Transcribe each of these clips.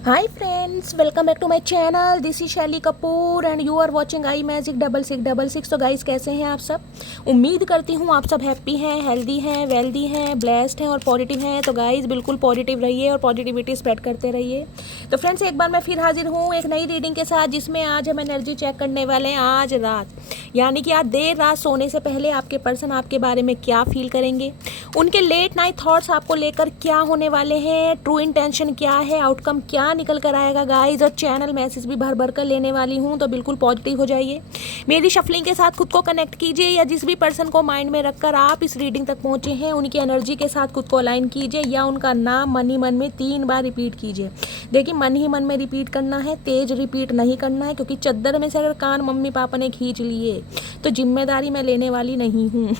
Hi friends, welcome back to my channel. This is Shaili Kapoor and you are watching I magic 6666। तो guys, कैसे हैं आप सब? उम्मीद करती हूँ आप सब हैप्पी हैं, हेल्दी हैं, वेल्दी हैं, ब्लेस्ड हैं और पॉजिटिव हैं। तो गाइस, बिल्कुल पॉजिटिव रहिए और पॉजिटिविटी स्प्रेड करते रहिए। तो फ्रेंड्स, एक बार मैं फिर हाजिर हूँ एक नई रीडिंग के साथ, जिसमें आज हम एनर्जी चेक करने वाले हैं। आज रात, यानी कि आज देर रात सोने से पहले आपके पर्सन आपके बारे में क्या फील करेंगे, उनके लेट नाइट थॉट्स आपको लेकर क्या होने वाले हैं, ट्रू इंटेंशन क्या है, आउटकम क्या निकल कर आएगा गाइस। और चैनल मैसेज भी भर भर कर लेने वाली हूँ, तो बिल्कुल पॉजिटिव हो जाइए। मेरी शफलिंग के साथ खुद को कनेक्ट कीजिए, या जिस भी पर्सन को माइंड में रखकर आप इस रीडिंग तक पहुँचे हैं उनकी एनर्जी के साथ खुद को अलाइन कीजिए, या उनका नाम मन ही मन में 3 बार रिपीट कीजिए। देखिए, मन ही मन में रिपीट करना है, तेज रिपीट नहीं करना है, क्योंकि चद्दर में से अगर कान मम्मी पापा ने खींच लिए तो जिम्मेदारी मैं लेने वाली नहीं हूँ।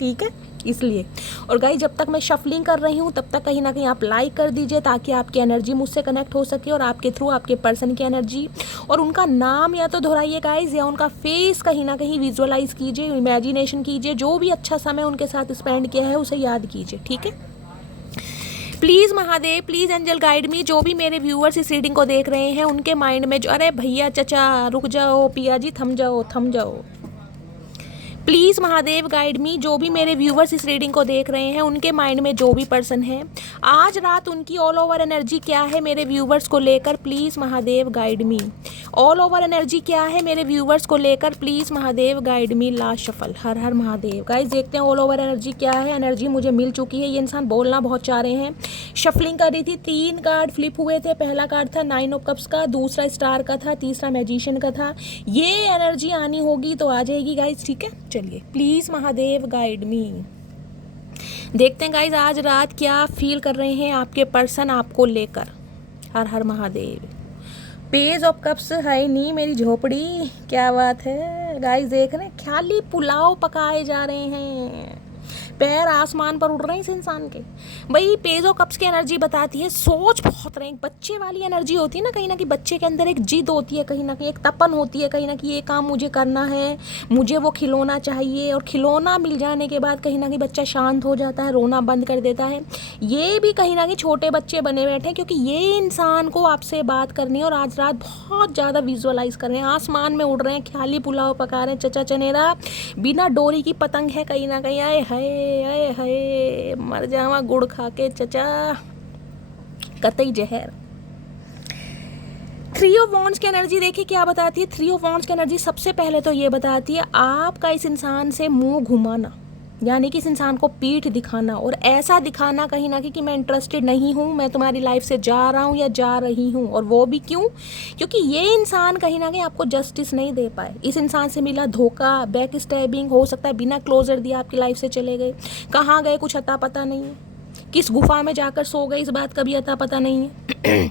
ठीक है, इसलिए। और गाइस, जब तक मैं शफलिंग कर रही हूँ तब तक कहीं ना कहीं आप लाइक कर दीजिए, ताकि आपकी एनर्जी मुझसे कनेक्ट हो सके और आपके थ्रू आपके पर्सन की एनर्जी और उनका नाम या तो दोहराइए गाइस, या उनका फेस कहीं ना कहीं विजुअलाइज कीजिए, इमेजिनेशन कीजिए। जो भी अच्छा समय उनके साथ स्पेंड किया है उसे याद कीजिए, ठीक है। Please Mahadev, please angel guide me. जो भी मेरे व्यूअर्स इस रीडिंग को देख रहे हैं उनके माइंड में जो, अरे भैया चचा रुक जाओ, पिया जी थम जाओ थम जाओ, प्लीज़ महादेव गाइड मी। जो भी मेरे व्यूवर्स इस रीडिंग को देख रहे हैं उनके माइंड में जो भी पर्सन है, आज रात उनकी ऑल ओवर एनर्जी क्या है मेरे व्यूवर्स को लेकर, please Mahadev guide me. All over energy क्या है मेरे व्यूवर्स को लेकर, please Mahadev guide me. Last shuffle. Her her Mahadev. Guys, देखते हैं ऑल ओवर एनर्जी क्या है। एनर्जी मुझे मिल चुकी है। ये इंसान बोलना बहुत चाह रहे हैं। शफलिंग कर रही थी, 3 कार्ड फ्लिप हुए थे। पहला कार्ड था 9 ऑफ कप्स का, दूसरा स्टार का था, तीसरा मैजिशियन का था। ये एनर्जी आनी होगी तो आ जाएगी गाइस, ठीक है। चलिए, प्लीज़ महादेव गाइड मी। देखते हैं गाइस, आज रात क्या फील कर रहे हैं आपके पर्सन आपको लेकर। हर हर महादेव। पेज ऑफ कप्स है नहीं मेरी झोपड़ी, क्या बात है गाइस। देख रहे हैं, खाली पुलाव पकाए जा रहे हैं, पैर आसमान पर उड़ रहे हैं इस इंसान के। भाई, पेज ऑफ कप्स की एनर्जी बताती है सोच बहुत रहे हैं, बच्चे वाली एनर्जी होती है ना कहीं बच्चे के अंदर एक जिद होती है, कहीं ना कहीं एक तपन होती है, कहीं ना कहीं ये काम मुझे करना है, मुझे वो खिलौना चाहिए। और खिलौना मिल जाने के बाद कहीं ना कहीं बच्चा शांत हो जाता है, रोना बंद कर देता है। ये भी कहीं ना कहीं छोटे बच्चे बने बैठे हैं, क्योंकि ये इंसान को आपसे बात करनी है और आज रात बहुत ज़्यादा विजुअलाइज कर रहे हैं, आसमान में उड़ रहे हैं, ख्याली पुलाव पका रहे हैं, चचा चनेरा बिना डोरी की पतंग है कहीं ना कहीं। आए हाय आए हाय, मर जावा गुड़ खा के चचा, कतई जहर। 3 ऑफ वॉन्ड्स की एनर्जी देखिए क्या बताती है। 3 ऑफ वॉन्ड्स की एनर्जी सबसे पहले तो ये बताती है आपका इस इंसान से मुंह घुमाना, यानी कि इस इंसान को पीठ दिखाना, और ऐसा दिखाना कहीं ना कहीं कि मैं इंटरेस्टेड नहीं हूँ, मैं तुम्हारी लाइफ से जा रहा हूँ या जा रही हूँ। और वो भी क्यों? क्योंकि ये इंसान कहीं ना कहीं आपको जस्टिस नहीं दे पाए। इस इंसान से मिला धोखा, बैक स्टैबिंग, हो सकता है बिना क्लोजर दिया आपकी लाइफ से चले गए। कहाँ गए कुछ अता पता नहीं है, किस गुफा में जाकर सो गए इस बात का भी अता पता नहीं है।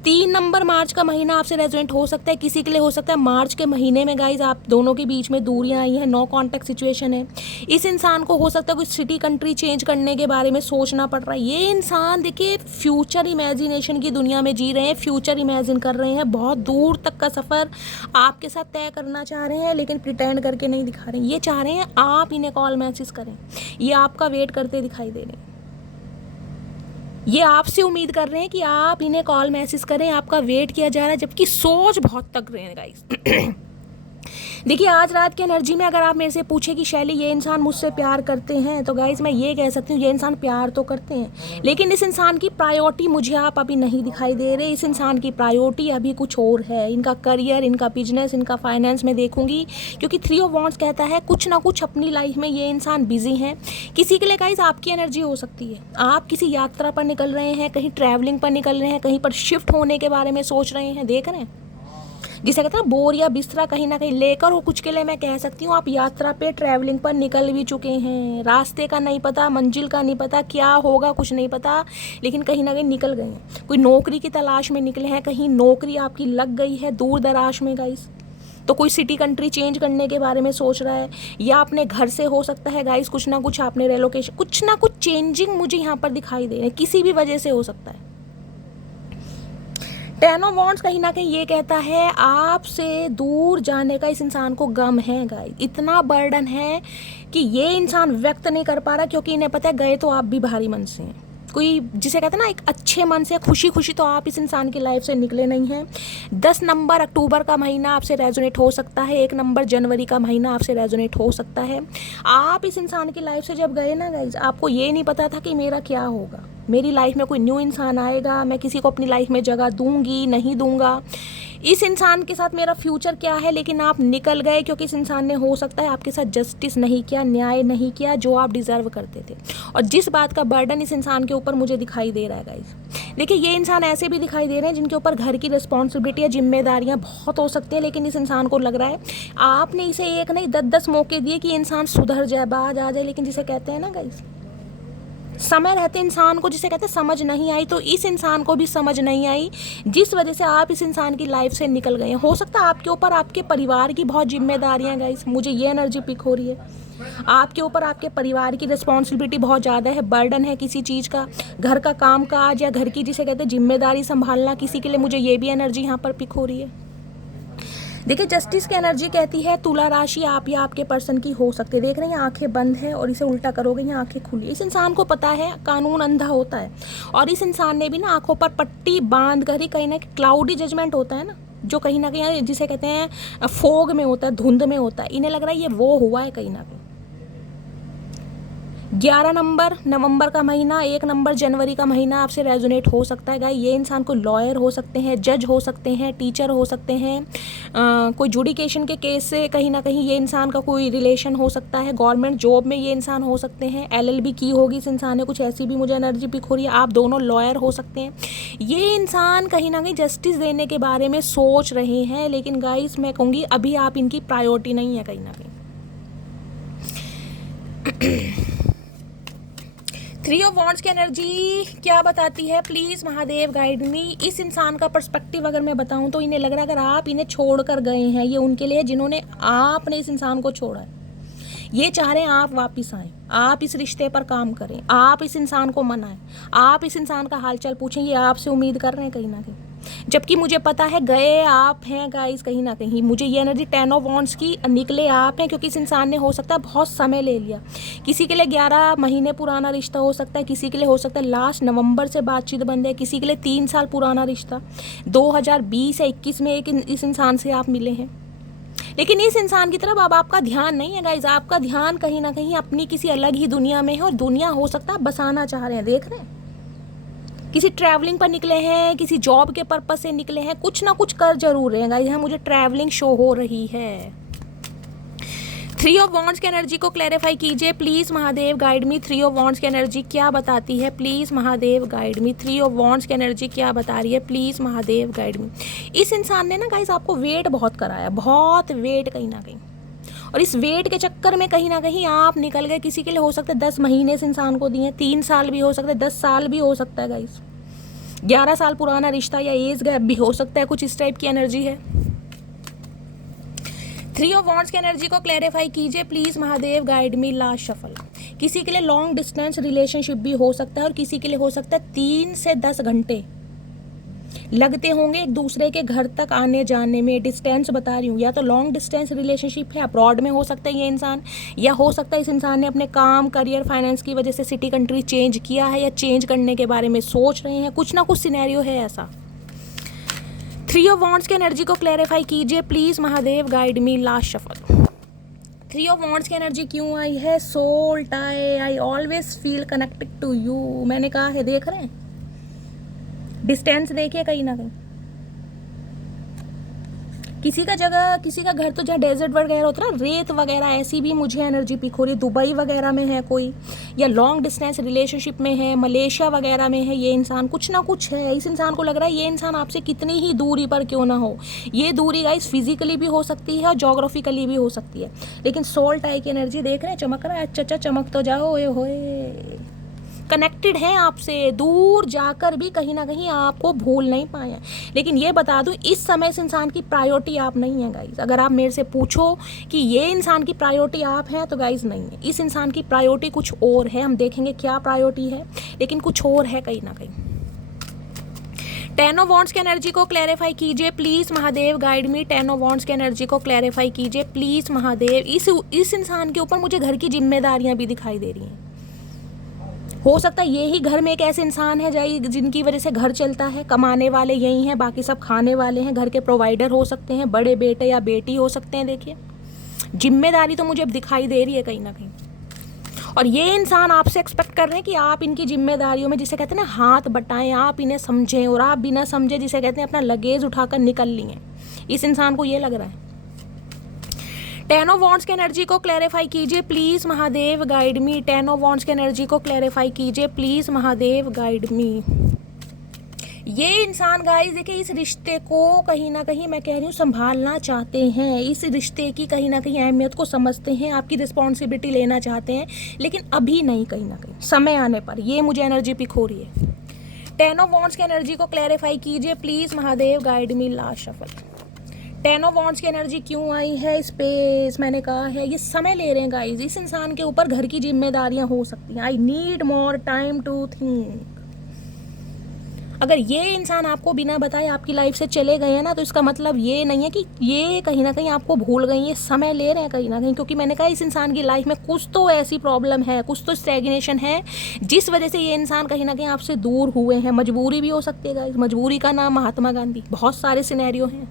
3 नंबर मार्च का महीना आपसे रेजोनेट हो सकता है, किसी के लिए हो सकता है मार्च के महीने में गाइज आप दोनों के बीच में दूरियां आई हैं, नो कांटेक्ट सिचुएशन है। इस इंसान को हो सकता है कुछ सिटी कंट्री चेंज करने के बारे में सोचना पड़ रहा है। ये इंसान देखिए फ्यूचर इमेजिनेशन की दुनिया में जी रहे हैं, फ्यूचर इमेजिन कर रहे हैं, बहुत दूर तक का सफ़र आपके साथ तय करना चाह रहे हैं, लेकिन प्रिटेंड करके नहीं दिखा रहे हैं। ये चाह रहे हैं आप इन्हें कॉल मैसेज करें, ये आपका वेट करते दिखाई दे रहे हैं, ये आपसे उम्मीद कर रहे हैं कि आप इन्हें कॉल मैसेज करें, आपका वेट किया जा रहा है, जबकि सोच बहुत तक रहे हैं गाइस। देखिए, आज रात की एनर्जी में अगर आप मेरे से पूछे कि शैली ये इंसान मुझसे प्यार करते हैं, तो गाइस मैं ये कह सकती हूँ ये इंसान प्यार तो करते हैं, लेकिन इस इंसान की प्रायोरिटी मुझे आप अभी नहीं दिखाई दे रहे। इस इंसान की प्रायोरिटी अभी कुछ और है। इनका करियर, इनका बिजनेस, इनका फाइनेंस में देखूंगी, क्योंकि 3 ऑफ वॉन्ड्स कहता है कुछ ना कुछ अपनी लाइफ में ये इंसान बिजी हैं। किसी के लिए गाइस आपकी एनर्जी हो सकती है, आप किसी यात्रा पर निकल रहे हैं, कहीं ट्रैवलिंग पर निकल रहे हैं, कहीं पर शिफ्ट होने के बारे में सोच रहे हैं। देख रहे हैं जिसे कहते हैं ना बोर या बिस्तरा कहीं ना कहीं लेकर, और कुछ के लिए मैं कह सकती हूँ आप यात्रा पे ट्रैवलिंग पर निकल भी चुके हैं। रास्ते का नहीं पता, मंजिल का नहीं पता, क्या होगा कुछ नहीं पता, लेकिन कहीं ना कहीं निकल गए हैं। कोई नौकरी की तलाश में निकले हैं, कहीं नौकरी आपकी लग गई है दूर दराज में गाइस, तो कोई सिटी कंट्री चेंज करने के बारे में सोच रहा है, या अपने घर से हो सकता है गाइस कुछ ना कुछ आपने रेलोकेशन, कुछ ना कुछ चेंजिंग मुझे यहाँ पर दिखाई दे रहे हैं, किसी भी वजह से हो सकता है। 10 ऑफ वॉन्ड्स कहीं ना कहीं ये कहता है आपसे दूर जाने का इस इंसान को गम है गाइस, इतना बर्डन है कि ये इंसान व्यक्त नहीं कर पा रहा, क्योंकि इन्हें पता है गए तो आप भी भारी मन से हैं। कोई जिसे कहते हैं ना एक अच्छे मन से खुशी खुशी तो आप इस इंसान की लाइफ से निकले नहीं हैं। 10 नंबर अक्टूबर का महीना आपसे रेजोनेट हो सकता है, 1 नंबर जनवरी का महीना आपसे रेजोनेट हो सकता है। आप इस इंसान की लाइफ से जब गए ना गाइज, आपको ये नहीं पता था कि मेरा क्या होगा, मेरी लाइफ में कोई न्यू इंसान आएगा, मैं किसी को अपनी लाइफ में जगह दूंगी नहीं दूंगा, इस इंसान के साथ मेरा फ्यूचर क्या है। लेकिन आप निकल गए क्योंकि इस इंसान ने हो सकता है आपके साथ जस्टिस नहीं किया, न्याय नहीं किया जो आप डिज़र्व करते थे। और जिस बात का बर्डन इस इंसान के ऊपर मुझे दिखाई दे रहा है गाइस, देखिए ये इंसान ऐसे भी दिखाई दे रहे हैं जिनके ऊपर घर की रिस्पॉन्सिबिलिटी या जिम्मेदारियां बहुत हो सकती हैं, लेकिन इस इंसान को लग रहा है आपने इसे एक नहीं 10-10 मौके दिए कि इंसान सुधर जाए, बाज आ जाए, लेकिन जिसे कहते हैं ना गाइस समय रहते इंसान को जिसे कहते हैं समझ नहीं आई, तो इस इंसान को भी समझ नहीं आई जिस वजह से आप इस इंसान की लाइफ से निकल गए हैं। हो सकता है आपके ऊपर आपके परिवार की बहुत जिम्मेदारियां गाइस, मुझे ये एनर्जी पिक हो रही है, आपके ऊपर आपके परिवार की रिस्पॉन्सिबिलिटी बहुत ज़्यादा है, बर्डन है किसी चीज़ का, घर का काम काज या घर की जिसे कहते हैं जिम्मेदारी संभालना किसी के लिए, मुझे ये भी एनर्जी यहाँ पर पिक हो रही है। देखिए जस्टिस की एनर्जी कहती है तुला राशि आप या आपके पर्सन की हो सकती है। देख रहे हैं आंखें बंद है और इसे उल्टा करोगे या आंखें खुली। इस इंसान को पता है कानून अंधा होता है और इस इंसान ने भी ना आंखों पर पट्टी बांध कर ही कहीं ना क्लाउडी जजमेंट होता है ना, जो कहीं ना कहीं जिसे कहते हैं फोग में होता है, धुंध में होता है, इन्हें लग रहा है ये वो हुआ है कहीं ना कहीं। 11 नंबर नवंबर का महीना, 1 नंबर जनवरी का महीना आपसे रेजोनेट हो सकता है गाइस। ये इंसान कोई लॉयर हो सकते हैं, जज हो सकते हैं, टीचर हो सकते हैं, कोई जुडिकेशन के केस से कहीं ना कहीं ये इंसान का कोई रिलेशन हो सकता है, गवर्नमेंट जॉब में ये इंसान हो सकते हैं, LLB की होगी इस इंसान ने, कुछ ऐसी भी मुझे एनर्जी पिक हो रही है। आप दोनों लॉयर हो सकते हैं। ये इंसान कहीं ना कहीं जस्टिस देने के बारे में सोच रहे हैं, लेकिन गाइस मैं कहूँगी अभी आप इनकी प्रायोरिटी नहीं है कहीं ना कहीं। 3 ऑफ वॉन्ड्स की एनर्जी क्या बताती है, प्लीज़ महादेव गाइड मी। इस इंसान का पर्सपेक्टिव अगर मैं बताऊं तो इन्हें लग रहा है अगर आप इन्हें छोड़ कर गए हैं, ये उनके लिए जिन्होंने आपने इस इंसान को छोड़ा है, ये चाह रहे हैं आप वापस आएँ, आप इस रिश्ते पर काम करें, आप इस इंसान को मनाएं, आप इस इंसान का हालचाल पूछें, ये आपसे उम्मीद कर रहे हैं कहीं ना कहीं। जबकि मुझे पता है गए आप हैं गाइस कहीं ना कहीं। मुझे ये एनर्जी 10 ऑफ वॉन्ड्स की निकले आप हैं, क्योंकि इस इंसान ने हो सकता है बहुत समय ले लिया। किसी के लिए 11 महीने पुराना रिश्ता हो सकता है, किसी के लिए हो सकता है लास्ट नवंबर से बातचीत बंद है, किसी के लिए 3 साल पुराना रिश्ता, 2020 या 21 में इस इंसान से आप मिले हैं। लेकिन इस इंसान की तरफ अब आपका ध्यान नहीं है गाइज, आपका ध्यान कहीं ना कहीं अपनी किसी अलग ही दुनिया में है, और दुनिया हो सकता है बसाना चाह रहे हैं। देख रहे हैं किसी ट्रैवलिंग पर निकले हैं, किसी जॉब के पर्पस से निकले हैं, कुछ ना कुछ कर जरूर रहे हैं गाइज। यहाँ मुझे ट्रैवलिंग शो हो रही है। 3 ऑफ वॉन्ड्स की एनर्जी को क्लैरिफाई कीजिए please Mahadev guide me. 3 of wands की एनर्जी क्या बताती है, please Mahadev guide me. 3 of wands की एनर्जी क्या बता रही है, प्लीज़ महादेव गाइड मी। इस इंसान ने ना गाइस आपको वेट बहुत कराया, बहुत वेट कहीं ना कहीं, और इस वेट के चक्कर में कहीं ना कहीं आप निकल गए। किसी के लिए हो सकता है 10 महीने इस इंसान को दिए, 3 साल भी हो सकता है, 10 साल भी हो सकता है गाइस, 11 साल पुराना रिश्ता या एज गैप भी हो सकता है, कुछ इस टाइप की एनर्जी है। 3 ऑफ वॉन्ड्स की एनर्जी को क्लैरिफाई कीजिए please Mahadev guide me. Last shuffle. किसी के लिए लॉन्ग डिस्टेंस रिलेशनशिप भी हो सकता है, और किसी के लिए हो सकता है 3 से 10 घंटे लगते होंगे एक दूसरे के घर तक आने जाने में। डिस्टेंस बता रही हूँ, या तो लॉन्ग डिस्टेंस रिलेशनशिप है, अब्रॉड में हो सकता है ये इंसान, या हो सकता है इस इंसान ने अपने काम, करियर, फाइनेंस की वजह से सिटी, कंट्री चेंज किया है, या चेंज करने के बारे में सोच रहे हैं। कुछ ना कुछ सिनेरियो है ऐसा। 3 ऑफ वॉन्ड्स की एनर्जी को क्लैरिफाई कीजिए please Mahadev guide me. Last shuffle. 3 of wands की एनर्जी क्यों आई है, soul tie, I always feel connected to you. मैंने कहा है, देख रहे हैं डिस्टेंस, देखिए कहीं ना कहीं किसी का जगह, किसी का घर तो जहाँ डेजर्ट वगैरह होता है ना, रेत वगैरह, ऐसी भी मुझे एनर्जी पिक हो रही है। दुबई वगैरह में है कोई, या लॉन्ग डिस्टेंस रिलेशनशिप में है, मलेशिया वगैरह में है ये इंसान। कुछ ना कुछ है, इस इंसान को लग रहा है ये इंसान आपसे कितनी ही दूरी पर क्यों ना हो। ये दूरी गाइस फिजिकली भी हो सकती है और जोग्राफिकली भी हो सकती है, लेकिन सोल टाई की एनर्जी देख रहे हैं, चमक रहा है। अच्छा चमक तो जाओ, ओए होए, कनेक्टेड हैं आपसे, दूर जाकर भी कहीं ना कहीं आपको भूल नहीं पाए। लेकिन ये बता दूं, इस समय इस इंसान की प्रायोरिटी आप नहीं है गाइज। अगर आप मेरे से पूछो कि ये इंसान की प्रायोरिटी आप हैं, तो गाइज नहीं है। इस इंसान की प्रायोरिटी कुछ और है, हम देखेंगे क्या प्रायोरिटी है, लेकिन कुछ और है कहीं ना कहीं। 10 ऑफ वॉन्ड्स की एनर्जी को क्लैरिफाई कीजिए please Mahadev guide me. 10 of wands की एनर्जी को क्लैरिफाई कीजिए प्लीज़ महादेव। इस इंसान के ऊपर मुझे घर की जिम्मेदारियां भी दिखाई दे रही हैं। हो सकता है यही घर में एक ऐसे इंसान है जिनकी वजह से घर चलता है, कमाने वाले यही हैं, बाकी सब खाने वाले हैं, घर के प्रोवाइडर हो सकते हैं, बड़े बेटे या बेटी हो सकते हैं। देखिए जिम्मेदारी तो मुझे अब दिखाई दे रही है कहीं ना कहीं, और ये इंसान आपसे एक्सपेक्ट कर रहे हैं कि आप इनकी जिम्मेदारियों में, जिसे कहते हैं ना, हाथ बटाएं, आप इन्हें समझें, और आप बिना समझे, जिसे कहते हैं, अपना लगेज उठाकर निकल लिए। इस इंसान को ये लग रहा है। 10 ऑफ वॉन्ड्स की एनर्जी को क्लैरिफाई कीजिए please Mahadev, guide me. 10 of wands की एनर्जी को क्लैरिफाई कीजिए प्लीज महादेव, गाइड मी। ये इंसान गाइस देखिए इस रिश्ते को कहीं ना कहीं मैं कह रही हूँ संभालना चाहते हैं, इस रिश्ते की कहीं ना कहीं अहमियत को समझते हैं, आपकी रिस्पॉन्सिबिलिटी लेना चाहते हैं, लेकिन अभी नहीं, कहीं ना कहीं समय आने पर। ये मुझे एनर्जी पिक हो रही है। 10 ऑफ वॉन्ड्स की एनर्जी को क्लैरिफाई कीजिए please Mahadev, guide me. Last shuffle. 10 of wands की एनर्जी क्यों आई है? स्पेस, मैंने कहा है ये समय ले रहे हैं गाइस। इस इंसान के ऊपर घर की जिम्मेदारियां हो सकती हैं। I need more time to think. अगर ये इंसान आपको बिना बताए आपकी लाइफ से चले गए हैं ना, तो इसका मतलब ये नहीं है कि ये कहीं ना कहीं आपको भूल गई, ये समय ले रहे हैं कहीं ना कहीं, क्योंकि मैंने कहा इस इंसान की लाइफ में कुछ तो ऐसी प्रॉब्लम है, कुछ तो स्टैग्नेशन है, जिस वजह से ये इंसान कहीं ना कहीं आपसे दूर हुए हैं। मजबूरी भी हो सकती है गाइस, मजबूरी का नाम महात्मा गांधी। बहुत सारे सिनेरियो हैं।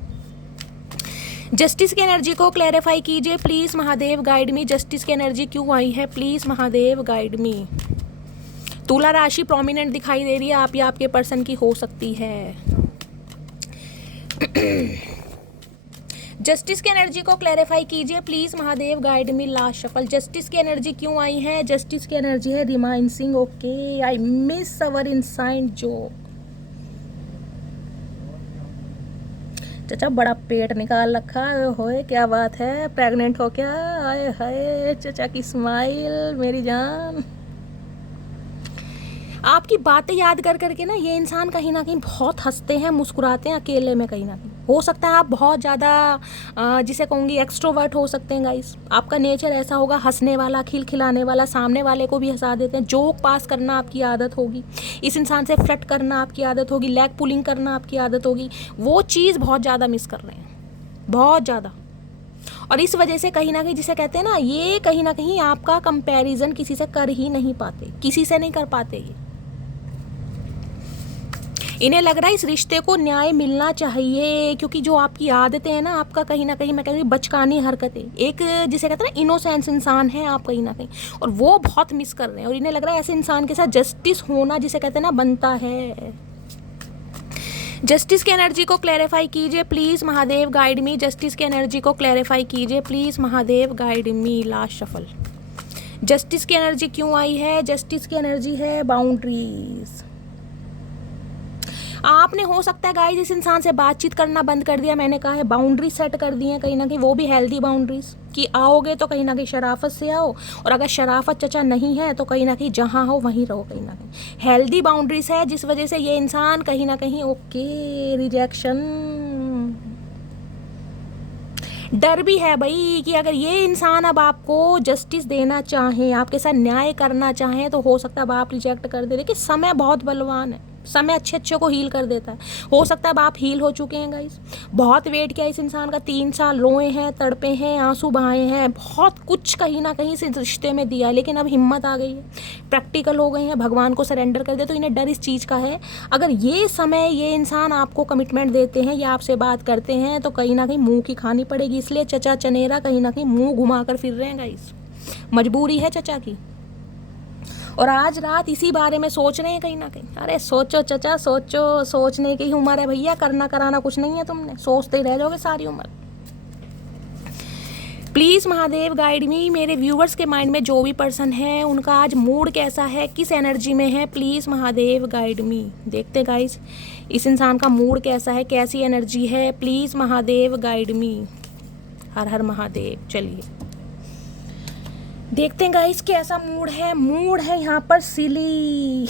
जस्टिस की एनर्जी को क्लैरिफाई कीजिए please Mahadev, guide me. Justice की एनर्जी क्यों आई है? प्लीज महादेव, गाइड मी। तुला राशि प्रोमिनेंट दिखाई दे रही है, आप या आपके पर्सन की हो सकती है। जस्टिस की एनर्जी को क्लैरिफाई कीजिए please Mahadev, guide me. Last shuffle. Justice की एनर्जी क्यों आई है? जस्टिस की एनर्जी है reminiscing. Okay, I miss our inside joke. चाचा बड़ा पेट निकाल रखा है, होए क्या बात है, प्रेग्नेंट हो क्या? आए हाय चाचा की स्माइल, मेरी जान। आपकी बातें याद कर करके ना ये इंसान कहीं ना कहीं बहुत हंसते हैं, मुस्कुराते हैं अकेले में। कहीं ना कहीं हो सकता है आप बहुत ज़्यादा जिसे कहूँगी एक्सट्रोवर्ट हो सकते हैं गाइस। आपका नेचर ऐसा होगा, हंसने वाला, खिलखिलाने वाला, सामने वाले को भी हंसा देते हैं। जोक पास करना आपकी आदत होगी, इस इंसान से फ्लर्ट करना आपकी आदत होगी, लेग पुलिंग करना आपकी आदत होगी। वो चीज़ बहुत ज़्यादा मिस कर रहे हैं, बहुत ज़्यादा। और इस वजह से कहीं ना कहीं जिसे कहते हैं ना, ये कहीं ना कहीं आपका कंपैरिजन किसी से कर ही नहीं पाते, किसी से नहीं कर पाते। ये इन्हें लग रहा है इस रिश्ते को न्याय मिलना चाहिए, क्योंकि जो आपकी आदतें हैं ना, आपका कहीं ना कहीं मैं कहूँगी बचकानी हरकतें, एक जिसे कहते हैं ना इनोसेंस इंसान है आप कहीं ना कहीं, और वो बहुत मिस कर रहे हैं। और इन्हें लग रहा है ऐसे इंसान के साथ जस्टिस होना जिसे कहते हैं ना बनता है। जस्टिस की एनर्जी को क्लैरिफाई कीजिए please Mahadev, guide me. Justice की एनर्जी को क्लैरिफाई कीजिए please Mahadev, guide me. Last shuffle. Justice की एनर्जी क्यों आई है? जस्टिस की एनर्जी है बाउंड्रीज। आपने हो सकता है गाइस इस इंसान से बातचीत करना बंद कर दिया, मैंने कहा है बाउंड्री सेट कर दी है कहीं ना कहीं, वो भी हेल्दी बाउंड्रीज कि आओगे तो कहीं ना कहीं शराफत से आओ, और अगर शराफत चचा नहीं है तो कहीं ना कहीं जहाँ हो वहीं रहो। कहीं ना कहीं हेल्दी बाउंड्रीज है, जिस वजह से ये इंसान कहीं ना कहीं ओके, रिजेक्शन, डर भी है भाई कि अगर ये इंसान अब आपको जस्टिस देना चाहें, आपके साथ न्याय करना चाहें, तो हो सकता है अब आप रिजेक्ट कर दे। देखिए समय बहुत बलवान है, समय अच्छे अच्छे को हील कर देता है। हो सकता है अब आप हील हो चुके हैं गाइस, बहुत वेट किया इस इंसान का, 3 साल रोए हैं, तड़पे हैं, आंसू बहाए हैं, बहुत कुछ कहीं ना कहीं इस रिश्ते में दिया, लेकिन अब हिम्मत आ गई है, प्रैक्टिकल हो गए हैं, भगवान को सरेंडर कर दे। तो इन्हें डर इस चीज़ का है, अगर ये समय ये इंसान आपको कमिटमेंट देते हैं या आपसे बात करते हैं तो कहीं ना कहीं मुँह की खानी पड़ेगी। इसलिए चचा चनेरा कहीं ना कहीं मुँह घुमा कर फिर रहे हैं गाइस, मजबूरी है चचा की। और आज रात इसी बारे में सोच रहे हैं कहीं ना कहीं। अरे सोचो चचा सोचो, सोचने की ही उम्र है भैया, करना कराना कुछ नहीं है तुमने, सोचते ही रह जाओगे सारी उम्र। प्लीज़ महादेव गाइड मी। मेरे व्यूवर्स के माइंड में जो भी पर्सन है उनका आज मूड कैसा है, किस एनर्जी में है, प्लीज़ महादेव गाइड मी। देखते गाइस इस इंसान का मूड कैसा है, कैसी एनर्जी है, प्लीज़ महादेव गाइड मी। हर हर महादेव। चलिए देखते हैं गाइस कैसा मूड है। मूड है यहाँ पर सिली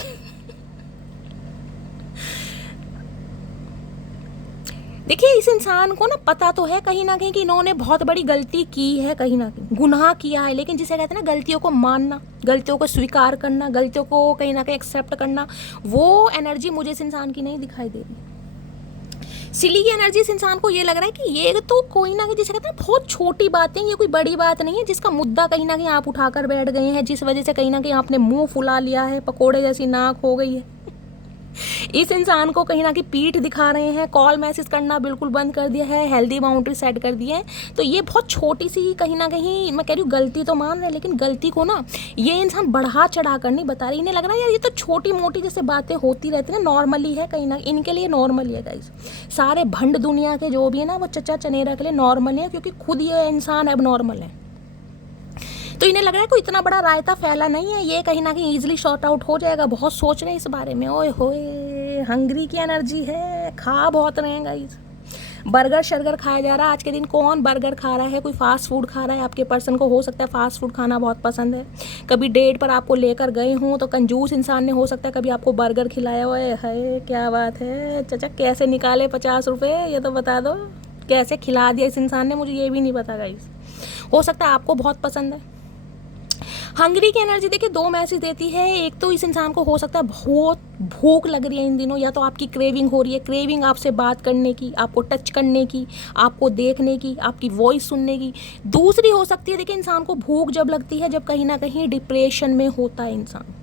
देखिए इस इंसान को ना पता तो है कहीं ना कहीं कि इन्होंने बहुत बड़ी गलती की है, कहीं ना कहीं गुनाह किया है, लेकिन जिसे कहते हैं ना गलतियों को मानना, गलतियों को स्वीकार करना, गलतियों को कहीं ना कहीं एक्सेप्ट करना, वो एनर्जी मुझे इस इंसान की नहीं दिखाई दे रही। सिली की एनर्जी इस इंसान को ये लग रहा है कि ये तो कोई ना, जिसे कहते हैं बहुत छोटी बातें, ये कोई बड़ी बात नहीं है, जिसका मुद्दा कहीं ना कहीं आप उठाकर बैठ गए हैं, जिस वजह से कहीं ना कहीं आपने मुंह फुला लिया है, पकोड़े जैसी नाक हो गई है। इस इंसान को कहीं ना कहीं पीठ दिखा रहे हैं, कॉल मैसेज करना बिल्कुल बंद कर दिया है, हेल्दी बाउंड्री सेट कर दी है। तो ये बहुत छोटी सी कहीं ना कहीं, मैं कह रही हूँ गलती तो मान रहे हैं, लेकिन गलती को ना ये इंसान बढ़ा चढ़ा कर नहीं बता रही। इन्हें लग रहा है यार ये तो छोटी मोटी जैसे बातें होती रहती है, नॉर्मली है, कहीं ना इनके लिए नॉर्मल है गाइस। सारे भंड दुनिया के जो भी है ना वो चचा चनेरा के लिए नॉर्मल है, क्योंकि खुद ये इंसान अब नॉर्मल है। तो इन्हें लग रहा है कोई इतना बड़ा रायता फैला नहीं है, ये कहीं ना कहीं ईजिली शॉर्ट आउट हो जाएगा। बहुत सोच रहे हैं इस बारे में। ओए होए, हंग्री की एनर्जी है, खा बहुत रहे हैं गाइस। बर्गर शर्गर खाया जा रहा है आज के दिन। कौन बर्गर खा रहा है? कोई फास्ट फूड खा रहा है? आपके पर्सन को हो सकता है फास्ट फूड खाना बहुत पसंद है। कभी डेट पर आपको लेकर गए हों तो कंजूस इंसान ने हो सकता है कभी आपको बर्गर खिलाया हुआ है। क्या बात है चचा, कैसे निकाले 50 रुपये ये तो बता दो, कैसे खिला दिया इस इंसान ने, मुझे ये भी नहीं पता गाइस। हो सकता है आपको बहुत पसंद है। हंगरी की एनर्जी देखिए 2 मैसेज देती है। एक तो इस इंसान को हो सकता है बहुत भूख लग रही है इन दिनों, या तो आपकी क्रेविंग हो रही है, क्रेविंग आपसे बात करने की, आपको टच करने की, आपको देखने की, आपकी वॉइस सुनने की। दूसरी हो सकती है देखिए इंसान को भूख जब लगती है जब कहीं ना कहीं डिप्रेशन में होता है इंसान,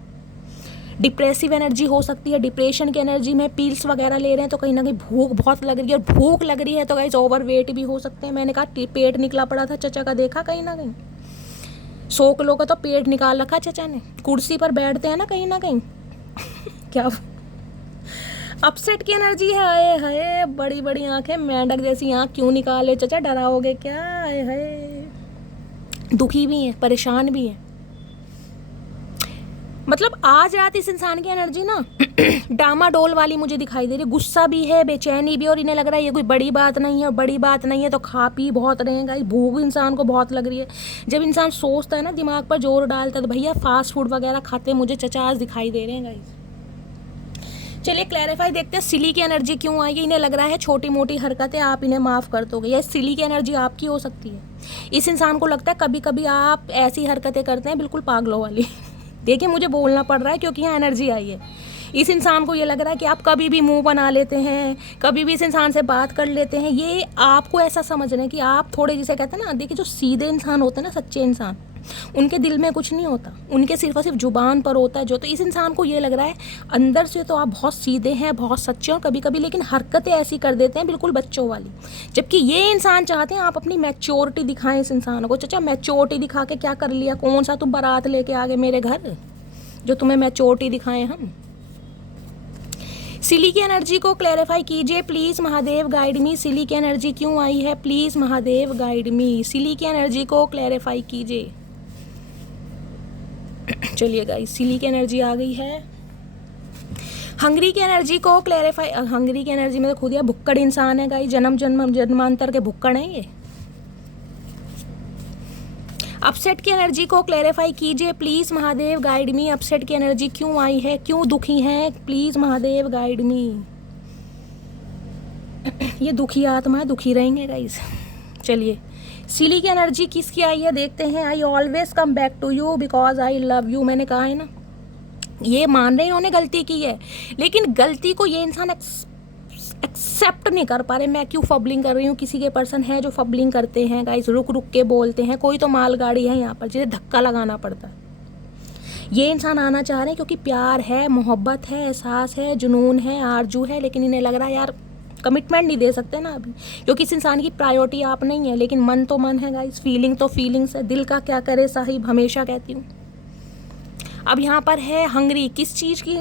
डिप्रेसिव एनर्जी हो सकती है। डिप्रेशन की एनर्जी में पिल्स वगैरह ले रहे हैं तो कहीं ना कहीं भूख बहुत लग रही है, और भूख लग रही है तो गाइस ओवर वेट भी हो सकते हैं। मैंने कहा पेट निकला पड़ा था चचा का, देखा कहीं ना कहीं 100 किलो का तो पेट निकाल रखा चचा ने। कुर्सी पर बैठते हैं ना कहीं ना कहीं क्या अपसेट की एनर्जी है। हाय हाय, बड़ी बड़ी आंखें, मेंढक जैसी आंख क्यों निकाले चचा, डराओगे क्या? हाय हाय, दुखी भी है, परेशान भी है। मतलब आज रात इस इंसान की एनर्जी ना डामाडोल वाली मुझे दिखाई दे रही है। गुस्सा भी है, बेचैनी भी, और इन्हें लग रहा है ये कोई बड़ी बात नहीं है, और बड़ी बात नहीं है तो खा पी बहुत रहेगा। भूख इंसान को बहुत लग रही है। जब इंसान सोचता है ना, दिमाग पर जोर डालता है, तो भैया फास्ट फूड वगैरह खाते मुझे चचा आज दिखाई दे रहे हैं गाइस। चलिए क्लैरिफाई देखते हैं सिली की एनर्जी क्यों आई है। इन्हें लग रहा है छोटी मोटी हरकतें आप इन्हें माफ़ कर दोगे, या सिली की एनर्जी आपकी हो सकती है। इस इंसान को लगता है कभी कभी आप ऐसी हरकतें करते हैं बिल्कुल पागलों वाली देखिए मुझे बोलना पड़ रहा है क्योंकि यहाँ एनर्जी आई है। इस इंसान को ये लग रहा है कि आप कभी भी मुंह बना लेते हैं, कभी भी इस इंसान से बात कर लेते हैं। ये आपको ऐसा समझ रहे हैं कि आप थोड़े, जिसे कहते हैं ना, देखिए जो सीधे इंसान होते हैं ना, सच्चे इंसान, उनके दिल में कुछ नहीं होता, उनके सिर्फ और सिर्फ जुबान पर होता है जो। तो इस इंसान को ये लग रहा है अंदर से तो आप बहुत सीधे हैं, बहुत सच्चे हैं, और कभी कभी लेकिन हरकतें ऐसी कर देते हैं बिल्कुल बच्चों वाली। जबकि ये इंसान चाहते हैं आप अपनी मैच्योरिटी दिखाएं इस इंसान को। चाचा मैच्योरिटी दिखा के क्या कर लिया? कौन सा तुम बारात लेके आ गए मेरे घर जो तुम्हें मैच्योरिटी दिखाएं हम? सिली की एनर्जी को क्लैरिफाई कीजिए प्लीज़, महादेव गाइड मी। सिली की एनर्जी क्यों आई है? प्लीज़ महादेव गाइड मी, सिली की एनर्जी को क्लैरिफाई कीजिए। चलिए गाइस, सिली की एनर्जी आ गई है। हंगरी की एनर्जी को क्लैरिफाई। हंगरी की एनर्जी में तो खुद यह भुक्कड़ इंसान है गाइस, जन्मांतर के भुक्कड़ हैं ये। अपसेट की एनर्जी को क्लैरिफाई कीजिए please, Mahadev guide me. Upset की एनर्जी क्यों आई है? क्यों दुखी हैं? प्लीज़ महादेव गाइड मी। ये दुखी आत्मा है, दुखी रहेंगे गाइस। चलिए सिली की एनर्जी किसकी आई है देखते हैं। I always come back to you because I love you. मैंने कहा है ना, ये मान रहे इन्होंने गलती की है, लेकिन गलती को ये इंसान एक्सेप्ट नहीं कर पा रहे। मैं क्यों फबलिंग कर रही हूँ? किसी के पर्सन है जो फबलिंग करते हैं गाइस, रुक रुक के बोलते हैं। कोई तो मालगाड़ी है यहाँ पर जिसे धक्का लगाना पड़ता है। ये इंसान आना चाह रहे हैं क्योंकि प्यार है, मोहब्बत है, एहसास है, जुनून है, आरजू है, लेकिन इन्हें लग रहा है यार कमिटमेंट नहीं दे सकते ना अभी, क्योंकि इस इंसान की प्रायोरिटी आप नहीं है। लेकिन मन तो मन है गाइस, फीलिंग तो फीलिंग्स है। दिल का क्या करे साहिब, हमेशा कहती हूँ। अब यहाँ पर है हंगरी, किस चीज़ की?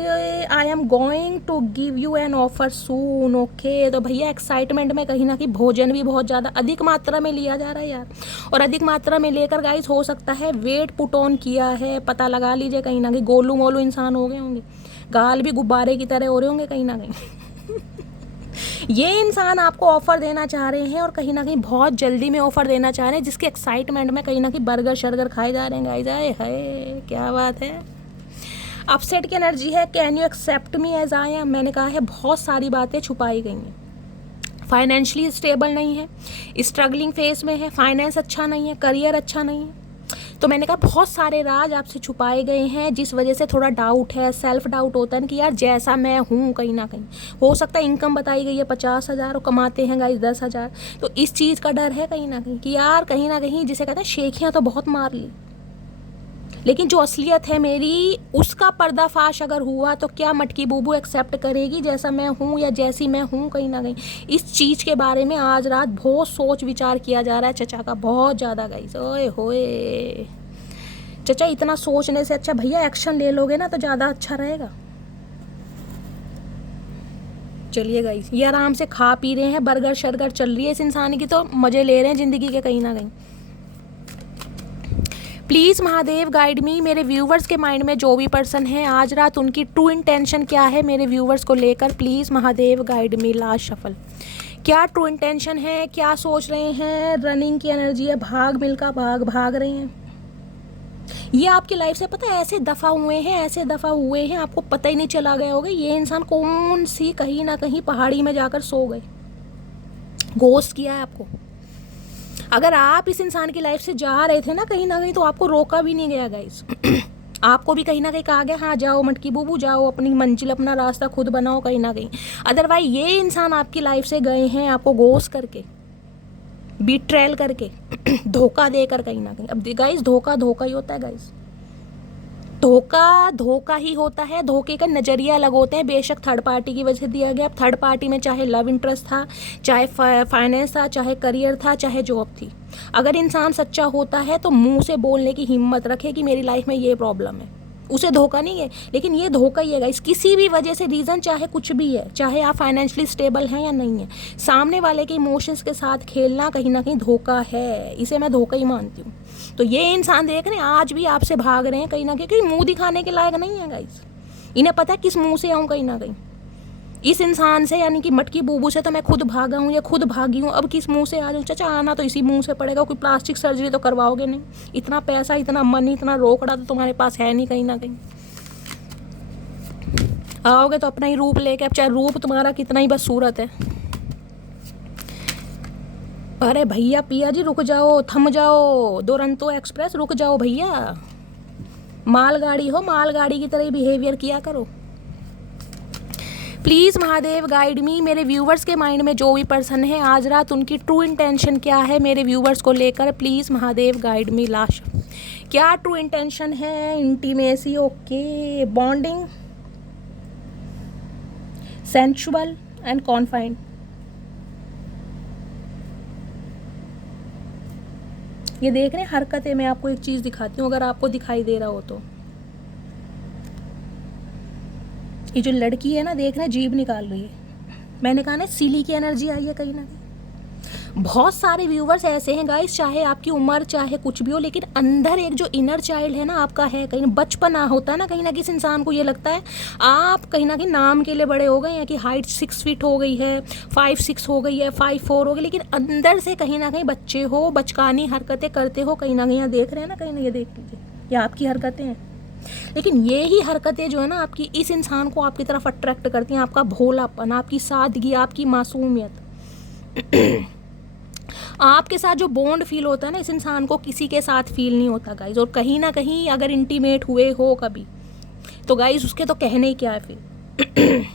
I am going to give you an offer soon. Okay, तो भैया एक्साइटमेंट में कहीं ना कहीं भोजन भी बहुत ज़्यादा अधिक मात्रा में लिया जा रहा है यार, और अधिक मात्रा में लेकर गाइस हो सकता है वेट पुट ऑन किया है। पता लगा लीजिए, कहीं ना कहीं गोलू मोलू इंसान हो गए होंगे, गाल भी गुब्बारे की तरह हो रहे होंगे कहीं ना कहीं ये इंसान आपको ऑफ़र देना चाह रहे हैं, और कहीं ना कहीं बहुत जल्दी में ऑफ़र देना चाह रहे हैं, जिसके एक्साइटमेंट में कहीं ना कहीं बर्गर शर्गर खाए जा रहे हैं गाइस। आए हाय, क्या बात है। अपसेट की एनर्जी है can you accept me as I am. मैंने कहा है बहुत सारी बातें छुपाई गई हैं। फाइनेंशियली स्टेबल नहीं है, स्ट्रगलिंग फेस में है, फाइनेंस अच्छा नहीं है, करियर अच्छा नहीं है, तो मैंने कहा बहुत सारे राज आपसे छुपाए गए हैं, जिस वजह से थोड़ा डाउट है, सेल्फ डाउट होता है ना कि यार जैसा मैं हूँ कहीं ना कहीं हो सकता है। इनकम बताई गई है 50,000 और कमाते हैं गाइस 10,000, तो इस चीज़ का डर है कहीं ना कहीं कि यार कहीं ना कहीं जिसे कहते हैं शेखियाँ तो बहुत मार ली, लेकिन जो असलियत है मेरी उसका पर्दाफाश अगर हुआ तो क्या मटकी बूबू एक्सेप्ट करेगी जैसा मैं हूँ या जैसी मैं हूँ। कहीं ना कहीं इस चीज़ के बारे में आज रात बहुत सोच विचार किया जा रहा है चचा का, बहुत ज़्यादा गाइस। ओए होए चचा, इतना सोचने से अच्छा भैया एक्शन ले लोगे ना तो ज़्यादा अच्छा रहेगा। चलिए गाइस, ये आराम से खा पी रहे हैं, बर्गर शर्गर चल रही है इस इंसान की, तो मज़े ले रहे हैं ज़िंदगी के कहीं ना कहीं। प्लीज़ महादेव गाइड मी, मेरे व्यूवर्स के माइंड में जो भी पर्सन है आज रात उनकी ट्रू इंटेंशन क्या है मेरे व्यूवर्स को लेकर। Please Mahadev guide me. Last shuffle, क्या ट्रू इंटेंशन है, क्या सोच रहे हैं। रनिंग की एनर्जी है, भाग मिल्खा भाग रहे हैं। ये आपकी लाइफ से पता है ऐसे दफ़ा हुए हैं, ऐसे दफ़ा हुए हैं आपको पता ही नहीं चला गया होगा ये इंसान कौन सी कहीं ना कहीं पहाड़ी में जाकर सो गए, घोस्ट किया है आपको। अगर आप इस इंसान की लाइफ से जा रहे थे ना कहीं तो आपको रोका भी नहीं गया गाइस। आपको भी कहीं ना कहीं कहा गया हाँ जाओ मटकी बूबू जाओ, अपनी मंजिल अपना रास्ता खुद बनाओ कहीं ना कहीं। अदरवाइज ये इंसान आपकी लाइफ से गए हैं आपको घोस्ट करके, बीट्रेल करके, धोखा देकर कहीं ना कहीं। अब गाइस धोखा ही होता है गाइस, धोखा ही होता है। धोखे का नज़रिया अलग होते हैं, बेशक थर्ड पार्टी की वजह से दिया गया। थर्ड पार्टी में चाहे लव इंटरेस्ट था, चाहे फाइनेंस था, चाहे करियर था, चाहे जॉब थी। अगर इंसान सच्चा होता है तो मुंह से बोलने की हिम्मत रखे कि मेरी लाइफ में ये प्रॉब्लम है, उसे धोखा नहीं है। लेकिन ये धोखा ही है गाइस, किसी भी वजह से रीज़न चाहे कुछ भी है, चाहे आप फाइनेंशियली स्टेबल हैं या नहीं है, सामने वाले के इमोशंस के साथ खेलना कहीं ना कहीं धोखा है। इसे मैं धोखा ही मानती हूँ। तो ये इंसान देख रहे हैं आज भी आपसे भाग रहे हैं कहीं ना कहीं, क्योंकि मुंह दिखाने के लायक नहीं है गाइस। इन्हें पता है किस मुंह से आऊँ कहीं ना कहीं। इस इंसान से यानी कि मटकी बूबू से तो मैं खुद भागा हूँ या खुद भागी हूँ, अब किस मुंह से आ जाऊँ। चाचा आना तो इसी मुंह से पड़ेगा, कोई प्लास्टिक सर्जरी तो करवाओगे नहीं। इतना पैसा, इतना मनी, इतना रोकड़ा तो तुम्हारे पास है नहीं कहीं ना कहीं। आओगे तो अपना ही रूप लेके, अब चाहे रूप तुम्हारा कितना ही बदसूरत है। अरे भैया पिया जी रुक जाओ, थम जाओ, दुरंतो एक्सप्रेस रुक जाओ भैया। मालगाड़ी हो, मालगाड़ी की तरह बिहेवियर किया करो। प्लीज़ महादेव गाइड मी, मेरे व्यूवर्स के माइंड में जो भी पर्सन है आज रात उनकी ट्रू इंटेंशन क्या है मेरे व्यूवर्स को लेकर। Please Mahadev guide me. Last, क्या ट्रू इंटेंशन है। Intimacy, okay, bonding, sensual and confined. ये देख रहे हैं हरकतें। मैं आपको एक चीज़ दिखाती हूँ अगर आपको दिखाई दे रहा हो तो। ये जो लड़की है ना, देख रहे हैं जीभ निकाल रही है। मैंने कहा ना सिली की एनर्जी आई है कहीं ना कहीं। बहुत सारे व्यूवर्स ऐसे हैं गाइस, चाहे आपकी उम्र चाहे कुछ भी हो, लेकिन अंदर एक जो इनर चाइल्ड है ना आपका है, कहीं बचपना होता है ना कहीं ना किसी इंसान को ये लगता है आप कहीं ना कहीं नाम के लिए बड़े हो गए हैं कि हाइट 6 फीट हो गई है, 5'6" हो गई है, 5'4" हो गई, लेकिन अंदर से कहीं ना कहीं बच्चे हो, बचकानी हरकतें करते हो कहीं ना कहीं। यहाँ देख रहे हैं ना कहीं ना, ये देख लीजिए, ये आपकी हरकतें हैं। लेकिन ये ही हरकतें जो है ना आपकी इस इंसान को आपकी तरफ अट्रैक्ट करती हैं। आपका भोलापन, आपकी सादगी, आपकी मासूमियत, आपके साथ जो बॉन्ड फील होता है ना इस इंसान को किसी के साथ फील नहीं होता गाइज। और कहीं ना कहीं अगर इंटीमेट हुए हो कभी तो गाइज उसके तो कहने ही क्या है फिर।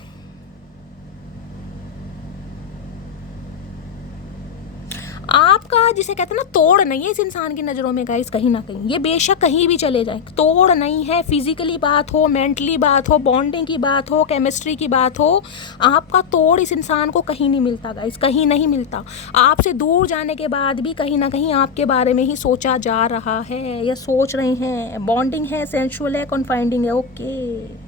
आपका जिसे कहते हैं ना तोड़ नहीं है इस इंसान की नज़रों में गाइस कहीं ना कहीं। ये बेशक कहीं भी चले जाए, तोड़ नहीं है। फिजिकली बात हो, मेंटली बात हो, बॉन्डिंग की बात हो, केमिस्ट्री की बात हो, आपका तोड़ इस इंसान को कहीं नहीं मिलता गाइस, कहीं नहीं मिलता। आपसे दूर जाने के बाद भी कहीं ना कहीं आपके बारे में ही सोचा जा रहा है या सोच रहे हैं। बॉन्डिंग है, सेंसुअल है, कॉन्फाइंडिंग है, ओके।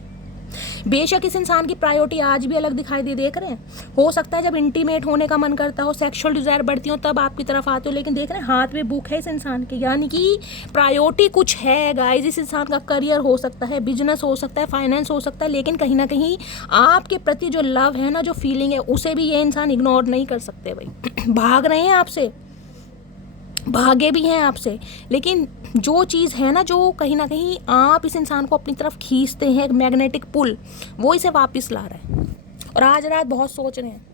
बेशक इस इंसान की प्रायोरिटी आज भी अलग दिखाई दे, देख रहे हैं। हो सकता है जब इंटीमेट होने का मन करता हो, सेक्सुअल डिज़ायर बढ़ती हो, तब आपकी तरफ आते हो, लेकिन देख रहे हैं हाथ में बुक है इस इंसान के, यानी कि प्रायोरिटी कुछ है गाइस। इस इंसान का करियर हो सकता है, बिजनेस हो सकता है, फाइनेंस हो सकता है, लेकिन कहीं ना कहीं आपके प्रति जो लव है ना, जो फीलिंग है, उसे भी ये इंसान इग्नोर नहीं कर सकते भाई। भाग रहे हैं आपसे, भागे भी हैं आपसे, लेकिन जो चीज़ है ना, जो कहीं ना कहीं आप इस इंसान को अपनी तरफ खींचते हैं, मैग्नेटिक पुल, वो इसे वापस ला रहा है। और आज रात बहुत सोच रहे हैं।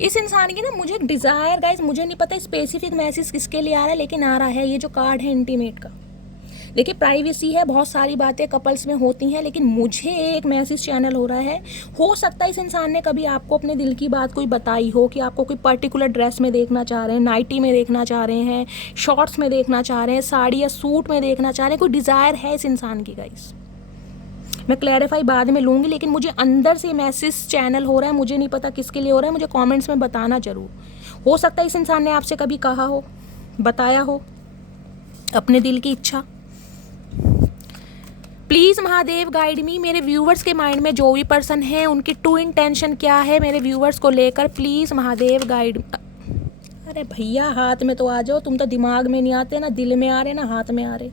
इस इंसान की ना मुझे एक डिज़ायर गाइस, मुझे नहीं पता स्पेसिफिक मैसेज किसके लिए आ रहा है, लेकिन आ रहा है। ये जो कार्ड है इंटीमेट का, देखिए प्राइवेसी है, बहुत सारी बातें कपल्स में होती हैं, लेकिन मुझे एक मैसेज चैनल हो रहा है। हो सकता है इस इंसान ने कभी आपको अपने दिल की बात कोई बताई हो कि आपको कोई पर्टिकुलर ड्रेस में देखना चाह रहे हैं, नाइटी में देखना चाह रहे हैं, शॉर्ट्स में देखना चाह रहे हैं, साड़ी या सूट में देखना चाह रहे हैं। कोई डिज़ायर है इस इंसान की गाइस। मैं क्लैरिफाई बाद में लूँगी, लेकिन मुझे अंदर से मैसेज चैनल हो रहा है। मुझे नहीं पता किसके लिए हो रहा है, मुझे कमेंट्स में बताना ज़रूर। हो सकता है इस इंसान ने आपसे कभी कहा हो, बताया हो अपने दिल की इच्छा। प्लीज़ महादेव गाइड मी। मेरे व्यूवर्स के माइंड में जो भी पर्सन है उनकी ट्रू इंटेंशन क्या है मेरे व्यूवर्स को लेकर, प्लीज़ महादेव गाइड। अरे भैया हाथ में तो आ जाओ, तुम तो दिमाग में नहीं आते, ना दिल में आ रहे ना हाथ में आ रहे।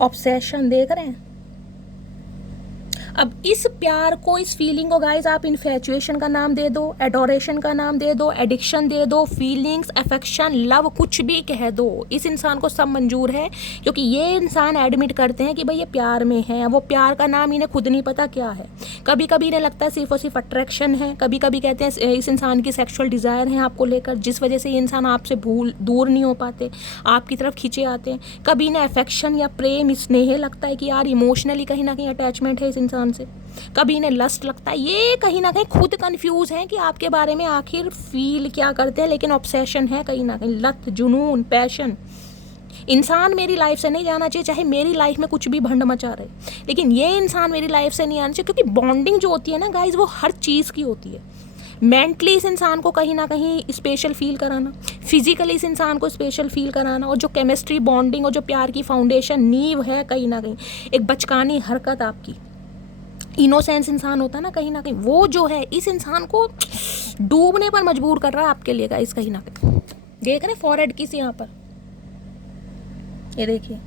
ऑब्सेशन देख रहे हैं। अब इस प्यार को, इस फीलिंग को गाइज आप इन्फैचुएशन का नाम दे दो, एडोरेशन का नाम दे दो, एडिक्शन दे दो, फीलिंग्स, अफेक्शन, लव, कुछ भी कह दो। इस इंसान को सब मंजूर है, क्योंकि ये इंसान एडमिट करते हैं कि भाई ये प्यार में है। वो प्यार का नाम इन्हें खुद नहीं पता क्या है। कभी कभी इन्हें लगता है सिर्फ और सिर्फ अट्रैक्शन है, कभी कभी कहते हैं इस इंसान की सेक्सुअल डिज़ायर है आपको लेकर, जिस वजह से ये इंसान आपसे दूर नहीं हो पाते, आपकी तरफ खींचे आते हैं। कभी इन्हें अफेक्शन या प्रेम, स्नेह लगता है कि यार इमोशनली कहीं ना कहीं अटैचमेंट है इस इंसान से। कभी इन्हें लस्ट लगता है। ये कहीं ना कहीं खुद कंफ्यूज हैं कि आपके बारे में आखिर फील क्या करते हैं, लेकिन ऑब्सेशन है कहीं ना कहीं, लत, जुनून, पैशन। इंसान मेरी लाइफ से नहीं जाना चाहिए, चाहे मेरी लाइफ में कुछ भी भंड मचा रहे, लेकिन ये इंसान मेरी लाइफ से नहीं आना चाहिए। क्योंकि बॉन्डिंग जो होती है ना गाइज, वो हर चीज़ की होती है। मेंटली इस इंसान को कहीं ना कहीं स्पेशल फील कराना, फिजिकली इस इंसान को स्पेशल फील कराना, और जो केमिस्ट्री, बॉन्डिंग और जो प्यार की फाउंडेशन, नींव है कहीं ना कहीं, एक बचकानी हरकत आपकी, इनोसेंस इंसान होता है ना कहीं, वो जो है इस इंसान को डूबने पर मजबूर कर रहा है आपके लिए गाइस। कहीं ना कहीं देख रहे फॉरहेड किस यहाँ पर, ये देखिए,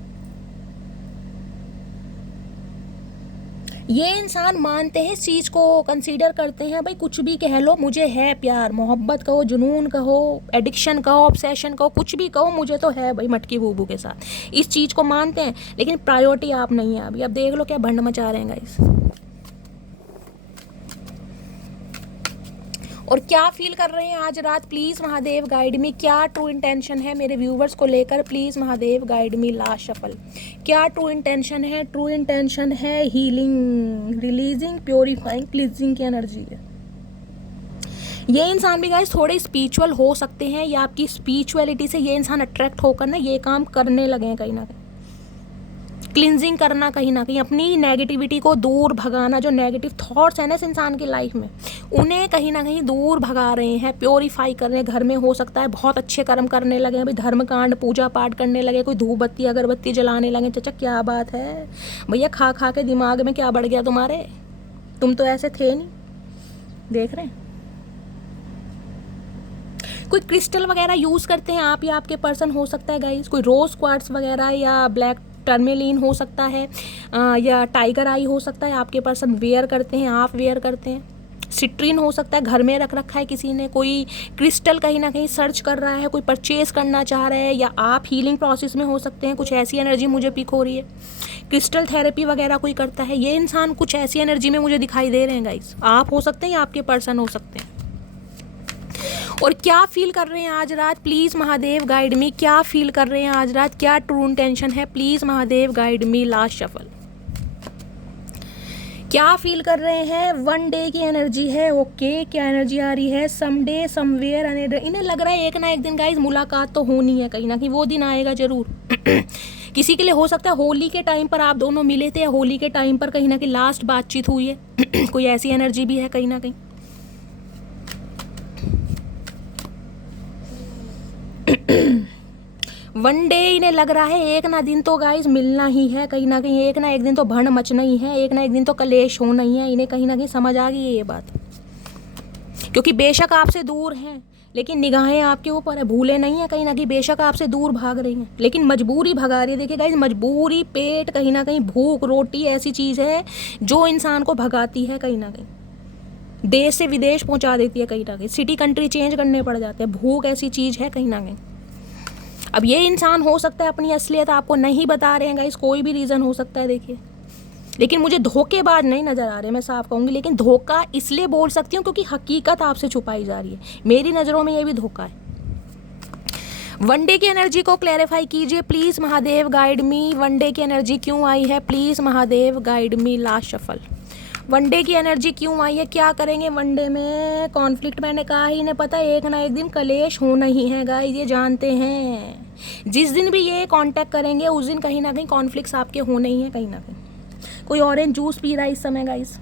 ये इंसान मानते हैं इस चीज़ को, कंसीडर करते हैं भाई कुछ भी कह लो, मुझे है प्यार, मोहब्बत कहो, जुनून कहो, एडिक्शन कहो, ऑब्सेशन कहो, कुछ भी कहो, मुझे तो है भाई मटकी बूबू के साथ। इस चीज़ को मानते हैं, लेकिन प्रायोरिटी आप नहीं है अभी। अब देख लो क्या भंड मचा रहे हैं गाइस। और क्या फील कर रहे हैं आज रात, प्लीज़ महादेव गाइड मी। क्या ट्रू इंटेंशन है मेरे व्यूवर्स को लेकर, please Mahadev guide me. Last shuffle, क्या ट्रू इंटेंशन है? ट्रू इंटेंशन है हीलिंग, रिलीजिंग, प्योरीफाइंग, क्लींजिंग की एनर्जी है। ये इंसान भी गाइस थोड़े स्पिरिचुअल हो सकते हैं, या आपकी स्पिरिचुअलिटी से ये इंसान अट्रैक्ट होकर ना ये काम करने लगे हैं कहीं ना कहीं। क्लिनजिंग करना, कहीं ना कहीं अपनी नेगेटिविटी को दूर भगाना, जो नेगेटिव थॉट्स हैं ना इस इंसान की लाइफ में, उन्हें कहीं ना कहीं दूर भगा रहे हैं, प्योरीफाई कर रहे हैं। घर में हो सकता है बहुत अच्छे कर्म करने लगे हैं भाई, धर्म कांड, पूजा पाठ करने लगे, कोई धूप बत्ती अगरबत्ती जलाने लगे। चाचा क्या बात है भैया, खा खा के दिमाग में क्या बढ़ गया तुम्हारे, तुम तो ऐसे थे नहीं। देख रहे हैं कोई क्रिस्टल वगैरह यूज़ करते हैं आप या आपके पर्सन, हो सकता है गाइस कोई रोज़ क्वार्ट्स वगैरह या ब्लैक टर्मेलिन हो सकता है, या टाइगर आई हो सकता है, आपके पर्सन वेयर करते हैं, आप वेयर करते हैं। सिट्रीन हो सकता है, घर में रख रखा है किसी ने, कोई क्रिस्टल कहीं ना कहीं सर्च कर रहा है, कोई परचेज करना चाह रहा है, या आप हीलिंग प्रोसेस में हो सकते हैं। कुछ ऐसी एनर्जी मुझे पिक हो रही है, क्रिस्टल थेरेपी वगैरह कोई करता है। ये इंसान कुछ ऐसी एनर्जी में मुझे दिखाई दे रहे हैं गाइस। आप हो सकते हैं या आपके पर्सन हो सकते हैं। और क्या फील कर रहे हैं आज रात, प्लीज़ महादेव गाइड मी। क्या फील कर रहे हैं आज रात, क्या ट्रू इंटेंशन है, please Mahadev guide me. Last shuffle, क्या फील कर रहे हैं? वन डे की एनर्जी है, ओके। क्या एनर्जी आ रही है? Someday, somewhere, another. इन्हें लग रहा है एक ना एक दिन गाइज मुलाकात तो होनी है कहीं ना कहीं, वो दिन आएगा जरूर। किसी के लिए हो सकता है होली के टाइम पर आप दोनों मिले थे, या होली के टाइम पर कहीं ना कहीं लास्ट बातचीत हुई है। कोई ऐसी एनर्जी भी है कहीं ना कहीं। वन डे इन्हें लग रहा है एक ना दिन तो गाइज मिलना ही है कहीं ना कहीं, एक ना एक दिन तो भंड मचना ही है, एक ना एक दिन तो कलेश होना ही है। इन्हें कहीं ना कहीं समझ आ गई है ये बात, क्योंकि बेशक आपसे दूर हैं लेकिन निगाहें आपके ऊपर है, भूले नहीं है कहीं ना कहीं। बेशक आपसे दूर भाग रही हैं लेकिन मजबूरी भगा रही है। देखिए गाइज, मजबूरी, पेट, कहीं ना कहीं भूख, रोटी ऐसी चीज़ है जो इंसान को भगाती है कहीं ना कहीं, देश से विदेश पहुंचा देती है कहीं ना कहीं, सिटी कंट्री चेंज करने पड़ जाते हैं। भूख ऐसी चीज़ है कहीं ना कहीं। अब ये इंसान हो सकता है अपनी असलियत आपको नहीं बता रहे हैं गाइस, कोई भी रीज़न हो सकता है देखिए, लेकिन मुझे धोखेबाज नहीं नज़र आ रहे, मैं साफ कहूँगी। लेकिन धोखा इसलिए बोल सकती हूँ क्योंकि हकीकत आपसे छुपाई जा रही है, मेरी नज़रों में ये भी धोखा है। वनडे की एनर्जी को क्लैरिफाई कीजिए please Mahadev, guide me. One day की एनर्जी क्यों आई है please Mahadev, guide me. Last shuffle, one day की एनर्जी क्यों आई है, क्या करेंगे वनडे में। कॉन्फ्लिक्ट, मैंने कहा ही नहीं, पता एक ना एक दिन कलेश होना ही है गाइस, ये जानते हैं। जिस दिन भी ये कांटेक्ट करेंगे उस दिन कहीं ना कहीं कॉन्फ्लिक्ट्स आपके होने ही हैं, कहीं ना कहीं। कोई ऑरेंज जूस पी रहा है इस समय गाइस,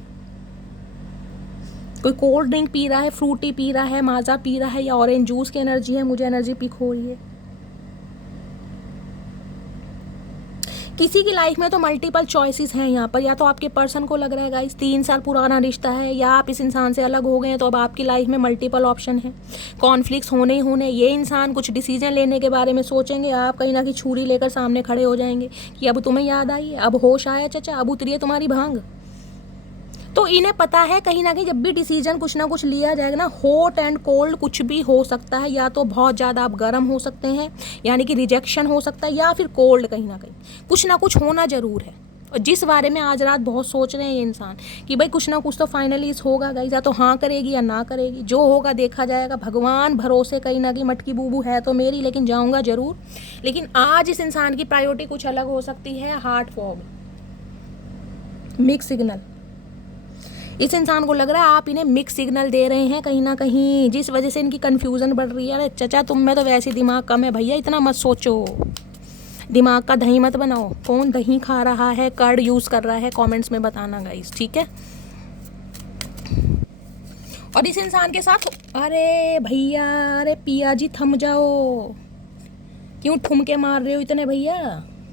कोई कोल्ड ड्रिंक पी रहा है, फ्रूटी पी रहा है, माजा पी रहा है, या ऑरेंज जूस की एनर्जी है, मुझे एनर्जी पिक हो रही है। किसी की लाइफ में तो मल्टीपल चॉइसेस हैं यहाँ पर, या तो आपके पर्सन को लग रहा है गाइस 3 साल पुराना रिश्ता है, या आप इस इंसान से अलग हो गए हैं तो अब आपकी लाइफ में मल्टीपल ऑप्शन है, कॉन्फ्लिक्ट्स होने ही होने। ये इंसान कुछ डिसीजन लेने के बारे में सोचेंगे, आप कहीं ना कहीं छुरी लेकर सामने खड़े हो जाएंगे कि अब तुम्हें याद आई है, अब होश आया चाचा, अब उतरी है तुम्हारी भांग। तो इन्हें पता है कहीं ना कहीं जब भी डिसीजन कुछ ना कुछ लिया जाएगा ना, हॉट एंड कोल्ड कुछ भी हो सकता है, या तो बहुत ज़्यादा आप गर्म हो सकते हैं यानी कि रिजेक्शन हो सकता है, या फिर कोल्ड, कहीं ना कुछ होना ज़रूर है। और जिस बारे में आज रात बहुत सोच रहे हैं ये इंसान कि भाई कुछ ना कुछ तो फाइनली इस होगा गाइस, या तो हाँ करेगी या ना करेगी, जो होगा देखा जाएगा, भगवान भरोसे, कहीं ना कहीं मटकी बूबू है तो मेरी, लेकिन जाऊँगा ज़रूर। लेकिन आज इस इंसान की प्रायोरिटी कुछ अलग हो सकती है। हार्ट फॉग, मिक्स सिग्नल, इस इंसान को लग रहा है आप इन्हें मिक्स सिग्नल दे रहे हैं कहीं ना कहीं, जिस वजह से इनकी कन्फ्यूज़न बढ़ रही है। अरे चचा तुम में तो वैसे दिमाग कम है भैया, इतना मत सोचो, दिमाग का दही मत बनाओ। कौन दही खा रहा है, कर्ड यूज़ कर रहा है, कमेंट्स में बताना गाइस, ठीक है। और इस इंसान के साथ, अरे भैया, अरे पिया जी थम जाओ, क्यों ठुमके मार रहे हो इतने भैया,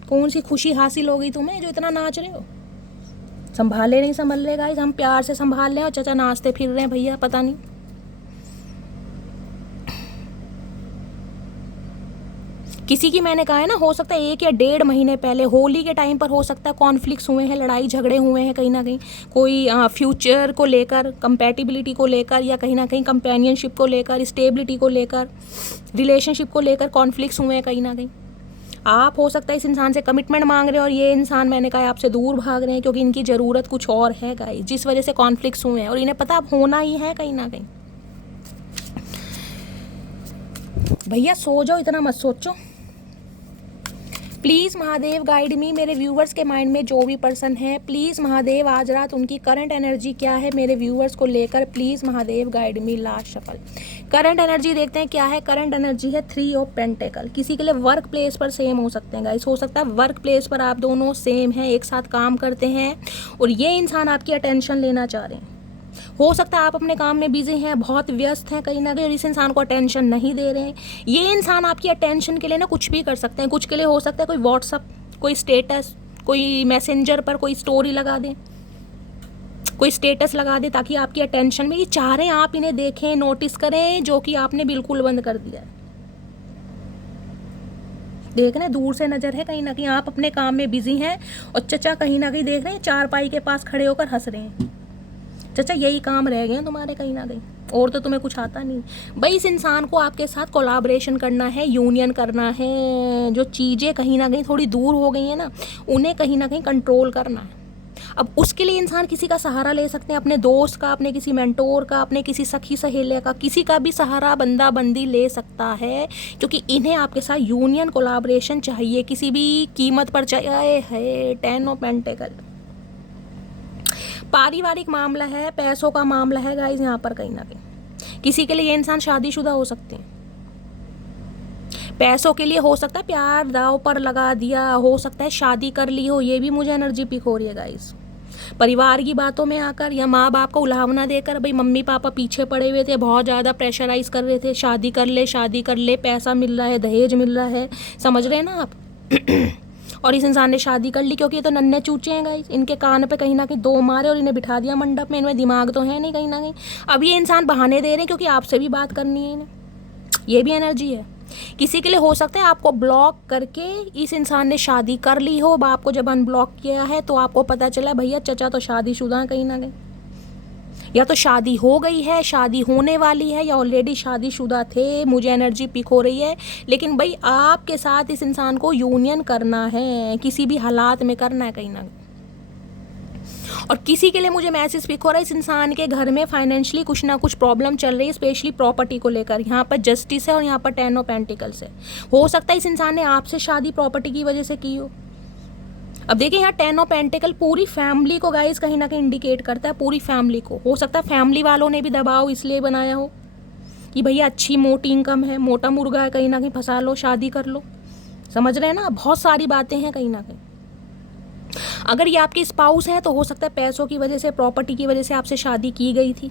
कौन सी खुशी हासिल हो गई तुम्हें जो इतना नाच रहे हो। संभाले नहीं संभल रहे गाइस, हम प्यार से संभाल रहे हैं और चचा नाचते फिर रहे हैं भैया, पता नहीं। किसी की, मैंने कहा है ना, हो सकता है 1 या 1.5 महीने पहले होली के टाइम पर हो सकता है कॉन्फ्लिक्ट्स हुए हैं, लड़ाई झगड़े हुए हैं कहीं ना कहीं, कोई फ्यूचर को लेकर, कंपैटिबिलिटी को लेकर, या कहीं ना कहीं कंपेनियनशिप को लेकर, स्टेबिलिटी को लेकर, रिलेशनशिप को लेकर कॉन्फ्लिक्ट्स हुए हैं कहीं ना कहीं। आप हो सकता है इस इंसान से कमिटमेंट मांग रहे हो और ये इंसान, मैंने कहा, आपसे दूर भाग रहे हैं क्योंकि इनकी ज़रूरत कुछ और है गाइस, जिस वजह से कॉन्फ्लिक्ट्स हुए हैं और इन्हें पता अब होना ही है कहीं ना कहीं। भैया सो जाओ, इतना मत सोचो प्लीज़ महादेव, गाइड मी। मेरे व्यूवर्स के माइंड में जो भी पर्सन है, प्लीज़ महादेव आज रात उनकी करंट एनर्जी क्या है मेरे व्यूवर्स को लेकर, please Mahadev guide me. Last shuffle, current energy देखते हैं क्या है। करंट एनर्जी है 3 ऑफ पेंटेकल। किसी के लिए वर्क प्लेस पर सेम हो सकते हैं गाइस, हो सकता है वर्क प्लेस पर आप दोनों सेम हैं, एक साथ काम करते हैं और ये इंसान आपकी अटेंशन लेना चाह रहे हैं। हो सकता है आप अपने काम में बिजी हैं, बहुत व्यस्त हैं कहीं ना कहीं, और इस इंसान को अटेंशन नहीं दे रहे हैं। ये इंसान आपकी अटेंशन के लिए ना कुछ भी कर सकते हैं। कुछ के लिए हो सकता है कोई व्हाट्सअप, कोई स्टेटस, कोई मैसेंजर पर कोई स्टोरी लगा दें, कोई स्टेटस लगा दे ताकि आपकी अटेंशन में, ये चाह रहे हैं आप इन्हें देखें, नोटिस करें, जो कि आपने बिल्कुल बंद कर दिया है। देख रहे हैं, दूर से नज़र है कहीं ना कहीं, आप अपने काम में बिजी हैं और चचा कहीं ना कहीं देख रहे हैं, चारपाई के पास खड़े होकर हंस रहे हैं। चचा यही काम रह गए हैं तुम्हारे कहीं ना कहीं, और तो तुम्हें कुछ आता नहीं भाई। इस इंसान को आपके साथ कोलैबोरेशन करना है, यूनियन करना है। जो चीज़ें कहीं ना कहीं थोड़ी दूर हो गई हैं ना, उन्हें कहीं ना कहीं कंट्रोल करना है। अब उसके लिए इंसान किसी का सहारा ले सकते हैं, अपने दोस्त का, अपने किसी मेंटोर का, अपने किसी सखी सहेलिया का, किसी का भी सहारा बंदा बंदी ले सकता है, क्योंकि इन्हें आपके साथ यूनियन कोलैबोरेशन चाहिए, किसी भी कीमत पर चाहिए है। 10 ऑफ पेंटेकल, पारिवारिक मामला है, पैसों का मामला है गाइस यहाँ पर कहीं ना कहीं। किसी के लिए ये इंसान शादीशुदा हो सकते हैं, पैसों के लिए हो सकता है प्यार दाव पर लगा दिया, हो सकता है शादी कर ली हो, ये भी मुझे एनर्जी पिक हो रही है गाइस। परिवार की बातों में आकर या माँ बाप को उलाहना देकर, भाई मम्मी पापा पीछे पड़े हुए थे, बहुत ज़्यादा प्रेशराइज कर रहे थे, शादी कर ले शादी कर ले, पैसा मिल रहा है, दहेज मिल रहा है, समझ रहे हैं ना आप। और इस इंसान ने शादी कर ली क्योंकि ये तो नन्हे चूचे हैं गाइस, इनके कान पे कहीं ना कहीं 2 मारे और इन्हें बिठा दिया मंडप में। इनमें दिमाग तो है नहीं कहीं ना कहीं। अब ये इंसान बहाने दे रहे हैं क्योंकि आपसे भी बात करनी है इन्हें, ये भी एनर्जी है। किसी के लिए हो सकता है आपको ब्लॉक करके इस इंसान ने शादी कर ली हो, बाप को जब अनब्लॉक किया है तो आपको पता चला भैया चचा तो शादीशुदा है कहीं ना कहीं, या तो शादी हो गई है, शादी होने वाली है, या ऑलरेडी शादीशुदा थे, मुझे एनर्जी पिक हो रही है। लेकिन भाई आपके साथ इस इंसान को यूनियन करना है, किसी भी हालात में करना है कहीं ना कहीं। और किसी के लिए मुझे मैसेज पिक हो रहा है, इस इंसान के घर में फाइनेंशियली कुछ ना कुछ प्रॉब्लम चल रही है, स्पेशली प्रॉपर्टी को लेकर। यहाँ पर जस्टिस है और यहाँ पर 10 ऑफ पेंटिकल्स है। हो सकता है इस इंसान ने आपसे शादी प्रॉपर्टी की वजह से की हो। अब देखिए यहाँ 10 ऑफ पेंटिकल पूरी फैमिली को गाइस कहीं ना कहीं इंडिकेट करता है, पूरी फैमिली को। हो सकता है फैमिली वालों ने भी दबाव इसलिए बनाया हो कि भैया अच्छी मोटी इनकम है, मोटा मुर्गा है, कहीं ना कहीं फंसा लो, शादी कर लो। समझ रहे हैं ना, बहुत सारी बातें हैं कहीं ना कहीं। अगर ये आपके स्पाउस हैं तो हो सकता है पैसों की वजह से, प्रॉपर्टी की वजह से आपसे शादी की गई थी।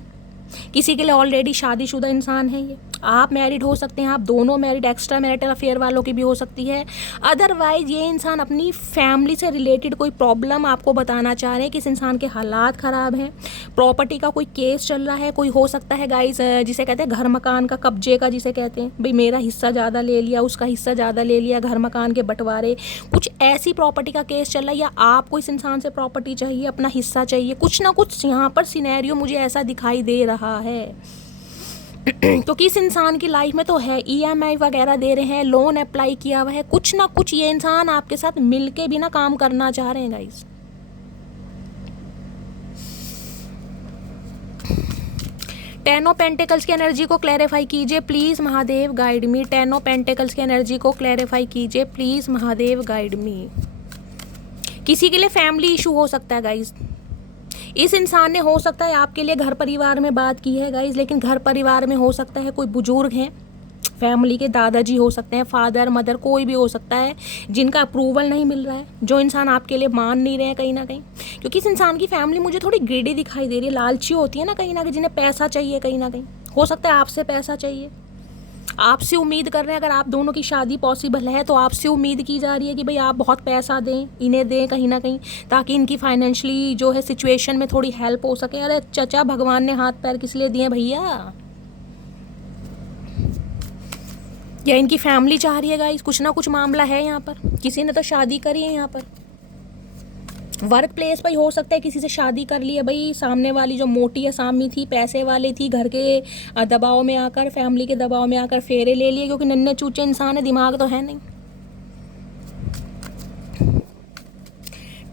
किसी के लिए ऑलरेडी शादीशुदा इंसान है ये। आप मैरिड हो सकते हैं, आप दोनों मैरिड, एक्स्ट्रा मैरिटल अफेयर वालों की भी हो सकती है। अदरवाइज ये इंसान अपनी फैमिली से रिलेटेड कोई प्रॉब्लम आपको बताना चाह रहे हैं कि इस इंसान के हालात ख़राब हैं, प्रॉपर्टी का कोई केस चल रहा है। कोई हो सकता है गाइस जिसे कहते हैं घर मकान का कब्जे का, जिसे कहते हैं भाई मेरा हिस्सा ज़्यादा ले लिया, उसका हिस्सा ज़्यादा ले लिया, घर मकान के बंटवारे, कुछ ऐसी प्रॉपर्टी का केस चल रहा है। या आपको इस इंसान से प्रॉपर्टी चाहिए, अपना हिस्सा चाहिए, कुछ ना कुछ यहाँ पर सिनेरियो मुझे ऐसा दिखाई दे रहा है। क्योंकि इस इंसान की लाइफ में तो है, EMI वगैरह दे रहे हैं, लोन अप्लाई किया हुआ है, कुछ ना कुछ ये इंसान आपके साथ मिलके भी ना काम करना चाह रहे हैं गाइस। 10 ऑफ पेंटिकल्स की एनर्जी को क्लैरिफाई कीजिए please Mahadev, guide me. 10 of pentacles की एनर्जी को क्लैरिफाई कीजिए प्लीज़ महादेव, गाइड मी। किसी के लिए फैमिली इशू हो सकता है गाइस। इस इंसान ने हो सकता है आपके लिए घर परिवार में बात की है गाइस, लेकिन घर परिवार में हो सकता है कोई बुजुर्ग हैं, फैमिली के दादाजी हो सकते हैं, फादर मदर, कोई भी हो सकता है जिनका अप्रूवल नहीं मिल रहा है, जो इंसान आपके लिए मान नहीं रहे हैं कहीं ना कहीं। क्योंकि इस इंसान की फैमिली मुझे थोड़ी ग्रीडी दिखाई दे रही है, लालची होती है ना कहीं, जिन्हें पैसा चाहिए कहीं ना कहीं। हो सकता है आपसे पैसा चाहिए, आपसे उम्मीद कर रहे हैं। अगर आप दोनों की शादी पॉसिबल है तो आपसे उम्मीद की जा रही है कि भाई आप बहुत पैसा दें, इन्हें दें कहीं ना कहीं, ताकि इनकी फाइनेंशियली जो है सिचुएशन में थोड़ी हेल्प हो सके। अरे चचा, भगवान ने हाथ पैर किस लिए दिए भैया? या इनकी फैमिली चाह रही है गाइस, कुछ ना कुछ मामला है यहाँ पर। किसी ने तो शादी करी है यहाँ पर, वर्क प्लेस पर हो सकता है किसी से शादी कर ली है भाई। सामने वाली जो मोटी असामी थी, पैसे वाली थी, घर के दबाव में आकर, फैमिली के दबाव में आकर फेरे ले लिए, क्योंकि नन्हे चूचे इंसान है, दिमाग तो है नहीं।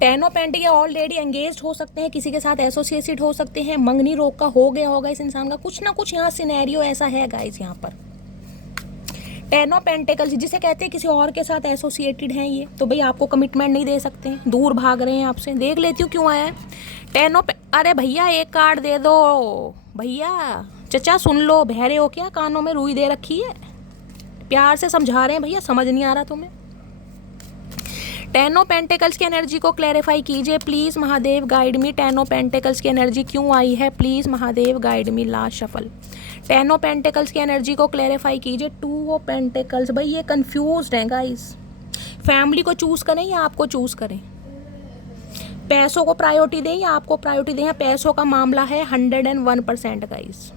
10 ऑफ पेंटिकल ऑलरेडी एंगेज्ड हो सकते हैं, किसी के साथ एसोसिएटेड हो सकते हैं, मंगनी रोग का हो गया होगा इस इंसान का, कुछ ना कुछ यहाँ सिनेरियो ऐसा है गाइस। यहाँ पर 10 ऑफ पेंटिकल्स जिसे कहते हैं किसी और के साथ एसोसिएटेड हैं ये, तो भाई आपको कमिटमेंट नहीं दे सकते हैं, दूर भाग रहे हैं आपसे। देख लेती हूँ क्यों आया है 10 ऑफ। अरे भैया एक कार्ड दे दो भैया। चचा सुन लो, बहरे हो क्या? कानों में रुई दे रखी है, प्यार से समझा रहे हैं भैया, समझ नहीं आ रहा तुम्हें। 10 ऑफ पेंटिकल्स की एनर्जी को क्लैरिफाई कीजिए please Mahadev, guide me. 10 of pentacles की एनर्जी क्यों आई है please Mahadev, guide me. Last shuffle. 10 of pentacles की एनर्जी को क्लैरिफाई कीजिए। 2 ऑफ पेंटिकल्स, भाई ये कंफ्यूज्ड हैं गाइस। फैमिली को चूज़ करें या आपको चूज़ करें? पैसों को प्रायोरिटी दें या आपको प्रायोरिटी दें? पैसों का मामला है 101% गाइस।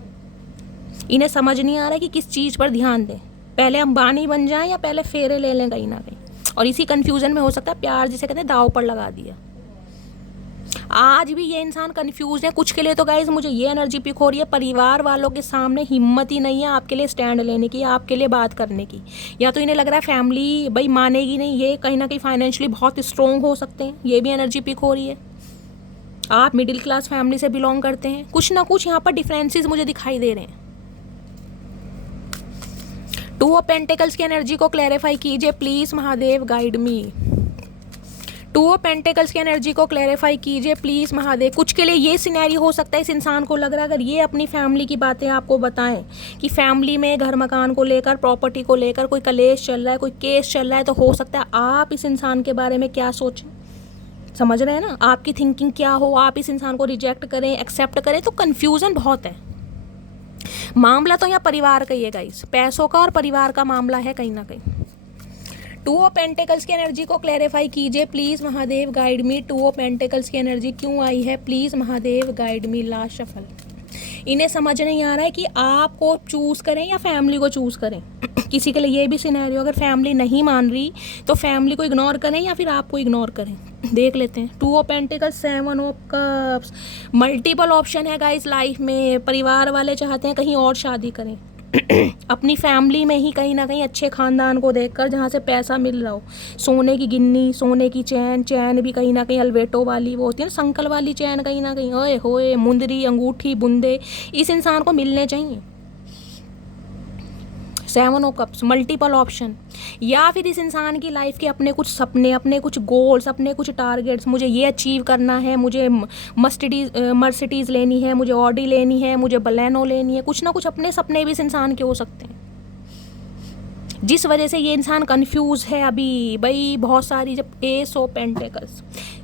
इन्हें समझ नहीं आ रहा है कि किस चीज़ पर ध्यान दें, पहले अंबानी बन जाएं या पहले फेरे ले लें कहीं ना कहीं। और इसी कन्फ्यूज़न में हो सकता है प्यार जिसे कहते हैं दाव पर लगा दिया। आज भी ये इंसान कंफ्यूज है। कुछ के लिए तो गाइज मुझे ये एनर्जी पिक हो रही है, परिवार वालों के सामने हिम्मत ही नहीं है आपके लिए स्टैंड लेने की, आपके लिए बात करने की। या तो इन्हें लग रहा है फैमिली भाई मानेगी नहीं, ये कहीं ना कहीं फाइनेंशियली बहुत स्ट्रॉन्ग हो सकते हैं, ये भी एनर्जी पिक हो रही है। आप मिडिल क्लास फैमिली से बिलोंग करते हैं, कुछ ना कुछ यहाँ पर डिफरेंसेस मुझे दिखाई दे रहे हैं। 2 ऑफ पेंटिकल्स की एनर्जी को क्लैरिफाई कीजिए please Mahadev, guide me. 2 of pentacles की एनर्जी को क्लैरिफाई कीजिए प्लीज़ महादेव। कुछ के लिए ये सिनेरियो हो सकता है, इस इंसान को लग रहा है अगर ये अपनी फैमिली की बातें आपको बताएं कि फैमिली में घर मकान को लेकर, प्रॉपर्टी को लेकर कोई कलेश चल रहा है, कोई केस चल रहा है, तो हो सकता है आप इस इंसान के बारे में क्या सोचें। समझ रहे हैं ना, आपकी थिंकिंग क्या हो, आप इस इंसान को रिजेक्ट करें, एक्सेप्ट करें, तो कन्फ्यूज़न बहुत है। मामला तो यहाँ परिवार का ही है गाइस, पैसों का और परिवार का मामला है कहीं ना कहीं। 2 ऑफ पेंटिकल्स की एनर्जी को क्लैरिफाई कीजिए please Mahadev, guide me. 2 of pentacles की एनर्जी क्यों आई है please Mahadev, guide me. Last shuffle. इन्हें समझ नहीं आ रहा है कि आपको चूज़ करें या फैमिली को चूज़ करें। किसी के लिए ये भी सिनेरियो, अगर फैमिली नहीं मान रही तो फैमिली को इग्नोर करें या फिर आपको इग्नोर करें। देख लेते हैं। 2 of pentacles, 7 of cups. Multiple option है गाइस लाइफ में। परिवार वाले चाहते हैं कहीं और शादी करें, अपनी फैमिली में ही कहीं ना कहीं अच्छे खानदान को देखकर जहाँ से पैसा मिल रहा हो, सोने की गिन्नी, सोने की चैन, चैन भी कहीं ना कहीं अल्वेटो वाली, वो होती है ना संकल वाली चैन, कहीं ना कहीं ओए होए, मुंदरी, अंगूठी, बुंदे, इस इंसान को मिलने चाहिए। 7 ऑफ कप्स, मल्टीपल ऑप्शन। या फिर इस इंसान की लाइफ के अपने कुछ सपने, अपने कुछ गोल्स, अपने कुछ टारगेट्स, मुझे ये अचीव करना है, मुझे मर्सिडीज़ लेनी है, मुझे ऑडी लेनी है, मुझे बलेनो लेनी है, कुछ ना कुछ अपने सपने भी इस इंसान के हो सकते हैं, जिस वजह से ये इंसान कंफ्यूज है अभी भाई। बहुत सारी जब एस ऑफ पेंटिकल्स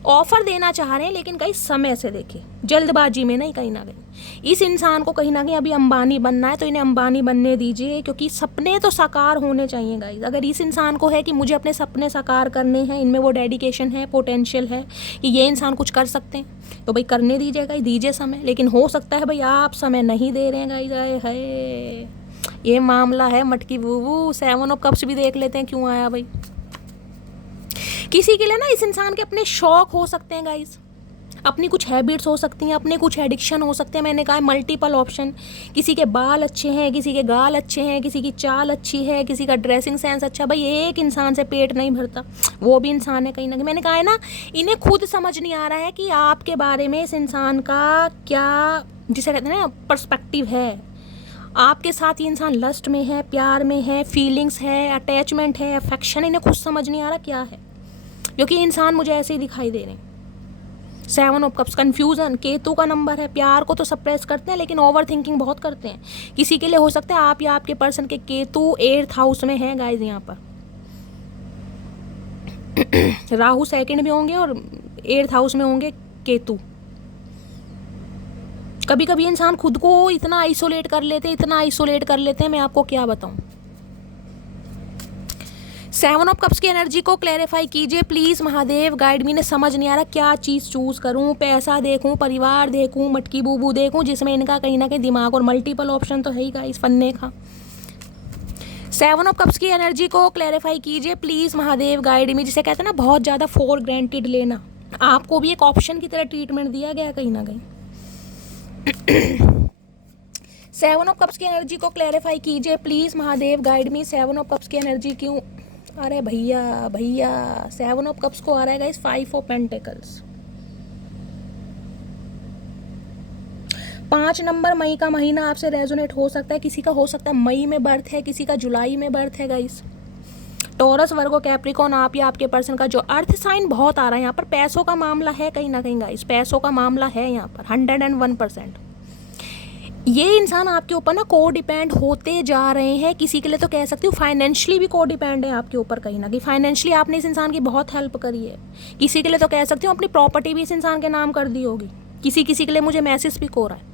ऑफर देना चाह रहे हैं, लेकिन कहीं समय से देखिए, जल्दबाजी में नहीं। कहीं ना कहीं इस इंसान को कहीं ना कहीं अभी अंबानी बनना है, तो इन्हें अंबानी बनने दीजिए, क्योंकि सपने तो साकार होने चाहिए गाइस। अगर इस इंसान को है कि मुझे अपने सपने साकार करने हैं, इनमें वो डेडिकेशन है, पोटेंशियल है कि ये इंसान कुछ कर सकते हैं, तो भाई करने दीजिए गाइस, दीजिए समय। लेकिन हो सकता है भाई आप समय नहीं दे रहे हैं गाइस, आए है ये मामला है मटकी बूबू। 7 ऑफ कप्स भी देख लेते हैं क्यों आया भाई। किसी के लिए ना इस इंसान के अपने शौक हो सकते हैं गाइस, अपनी कुछ हैबिट्स हो सकती हैं, अपने कुछ एडिक्शन हो सकते हैं। मैंने कहा मल्टीपल ऑप्शन। किसी के बाल अच्छे हैं, किसी के गाल अच्छे हैं, किसी की चाल अच्छी है, किसी का ड्रेसिंग सेंस अच्छा। भाई एक इंसान से पेट नहीं भरता, वो भी इंसान है कहीं ना कहीं। मैंने कहा है ना, इन्हें खुद समझ नहीं आ रहा है कि आपके बारे में इस इंसान का क्या, जिसे कहते हैं ना, पर्सपेक्टिव है। आपके साथ ये इंसान लस्ट में है, प्यार में है, फीलिंग्स है, अटैचमेंट है, अफेक्शन, इन्हें खुद समझ नहीं आ रहा क्या है, क्योंकि इंसान मुझे ऐसे ही दिखाई दे रहे हैं। 7 ऑफ कप्स, कन्फ्यूज़न, केतु का नंबर है। प्यार को तो सप्रेस करते हैं, लेकिन ओवर थिंकिंग बहुत करते हैं। किसी के लिए हो सकता है आप या आपके पर्सन के केतु 8th हाउस में है गाइज। यहाँ पर राहु सेकंड में होंगे और 8th हाउस में होंगे केतु। कभी कभी इंसान खुद को इतना आइसोलेट कर लेते हैं, इतना आइसोलेट कर लेते हैं, मैं आपको क्या बताऊं। 7 ऑफ कप्स की एनर्जी को क्लैरिफाई कीजिए प्लीज़ महादेव, गाइड मी। ने समझ नहीं आ रहा क्या चीज़ चूज़ करूं, पैसा देखूं, परिवार देखूं, मटकी बूबू देखूं, जिसमें इनका कहीं ना कहीं दिमाग और मल्टीपल ऑप्शन तो है ही गाइस फन्ने का। 7 ऑफ कप्स की एनर्जी को क्लैरिफाई कीजिए प्लीज़ महादेव, गाइड मी। जिसे कहते हैं ना बहुत ज़्यादा फॉर ग्रांटेड लेना, आपको भी एक ऑप्शन की तरह ट्रीटमेंट दिया गया कहीं ना कहीं। 7 ऑफ कप्स की एनर्जी को क्लैरिफाई कीजिए please Mahadev, guide me. 7 of cups की एनर्जी क्यों, अरे भैया भैया 7 ऑफ कप्स को आ रहा है गाइस 5 ऑफ पेंटिकल्स। 5 नंबर, मई का महीना आपसे रेजोनेट हो सकता है। किसी का हो सकता है मई में बर्थ है, किसी का जुलाई में बर्थ है गाइस। टॉरस, वर्गो, कैप्रिकॉन, आप या आपके पर्सन का जो अर्थ साइन बहुत आ रहा है यहाँ पर। पैसों का मामला है कहीं ना कहीं गाइस, पैसों का मामला है यहाँ पर 101%। ये इंसान आपके ऊपर ना को डिपेंड होते जा रहे हैं। किसी के लिए तो कह सकती हूँ फाइनेंशियली भी को डिपेंड है आपके ऊपर कहीं ना कहीं। फाइनेंशियली आपने इस इंसान की बहुत हेल्प करी है। किसी के लिए तो कह सकती हूँ अपनी प्रॉपर्टी भी इस इंसान के नाम कर दी होगी। किसी किसी के लिए मुझे मैसेज भी हो रहा है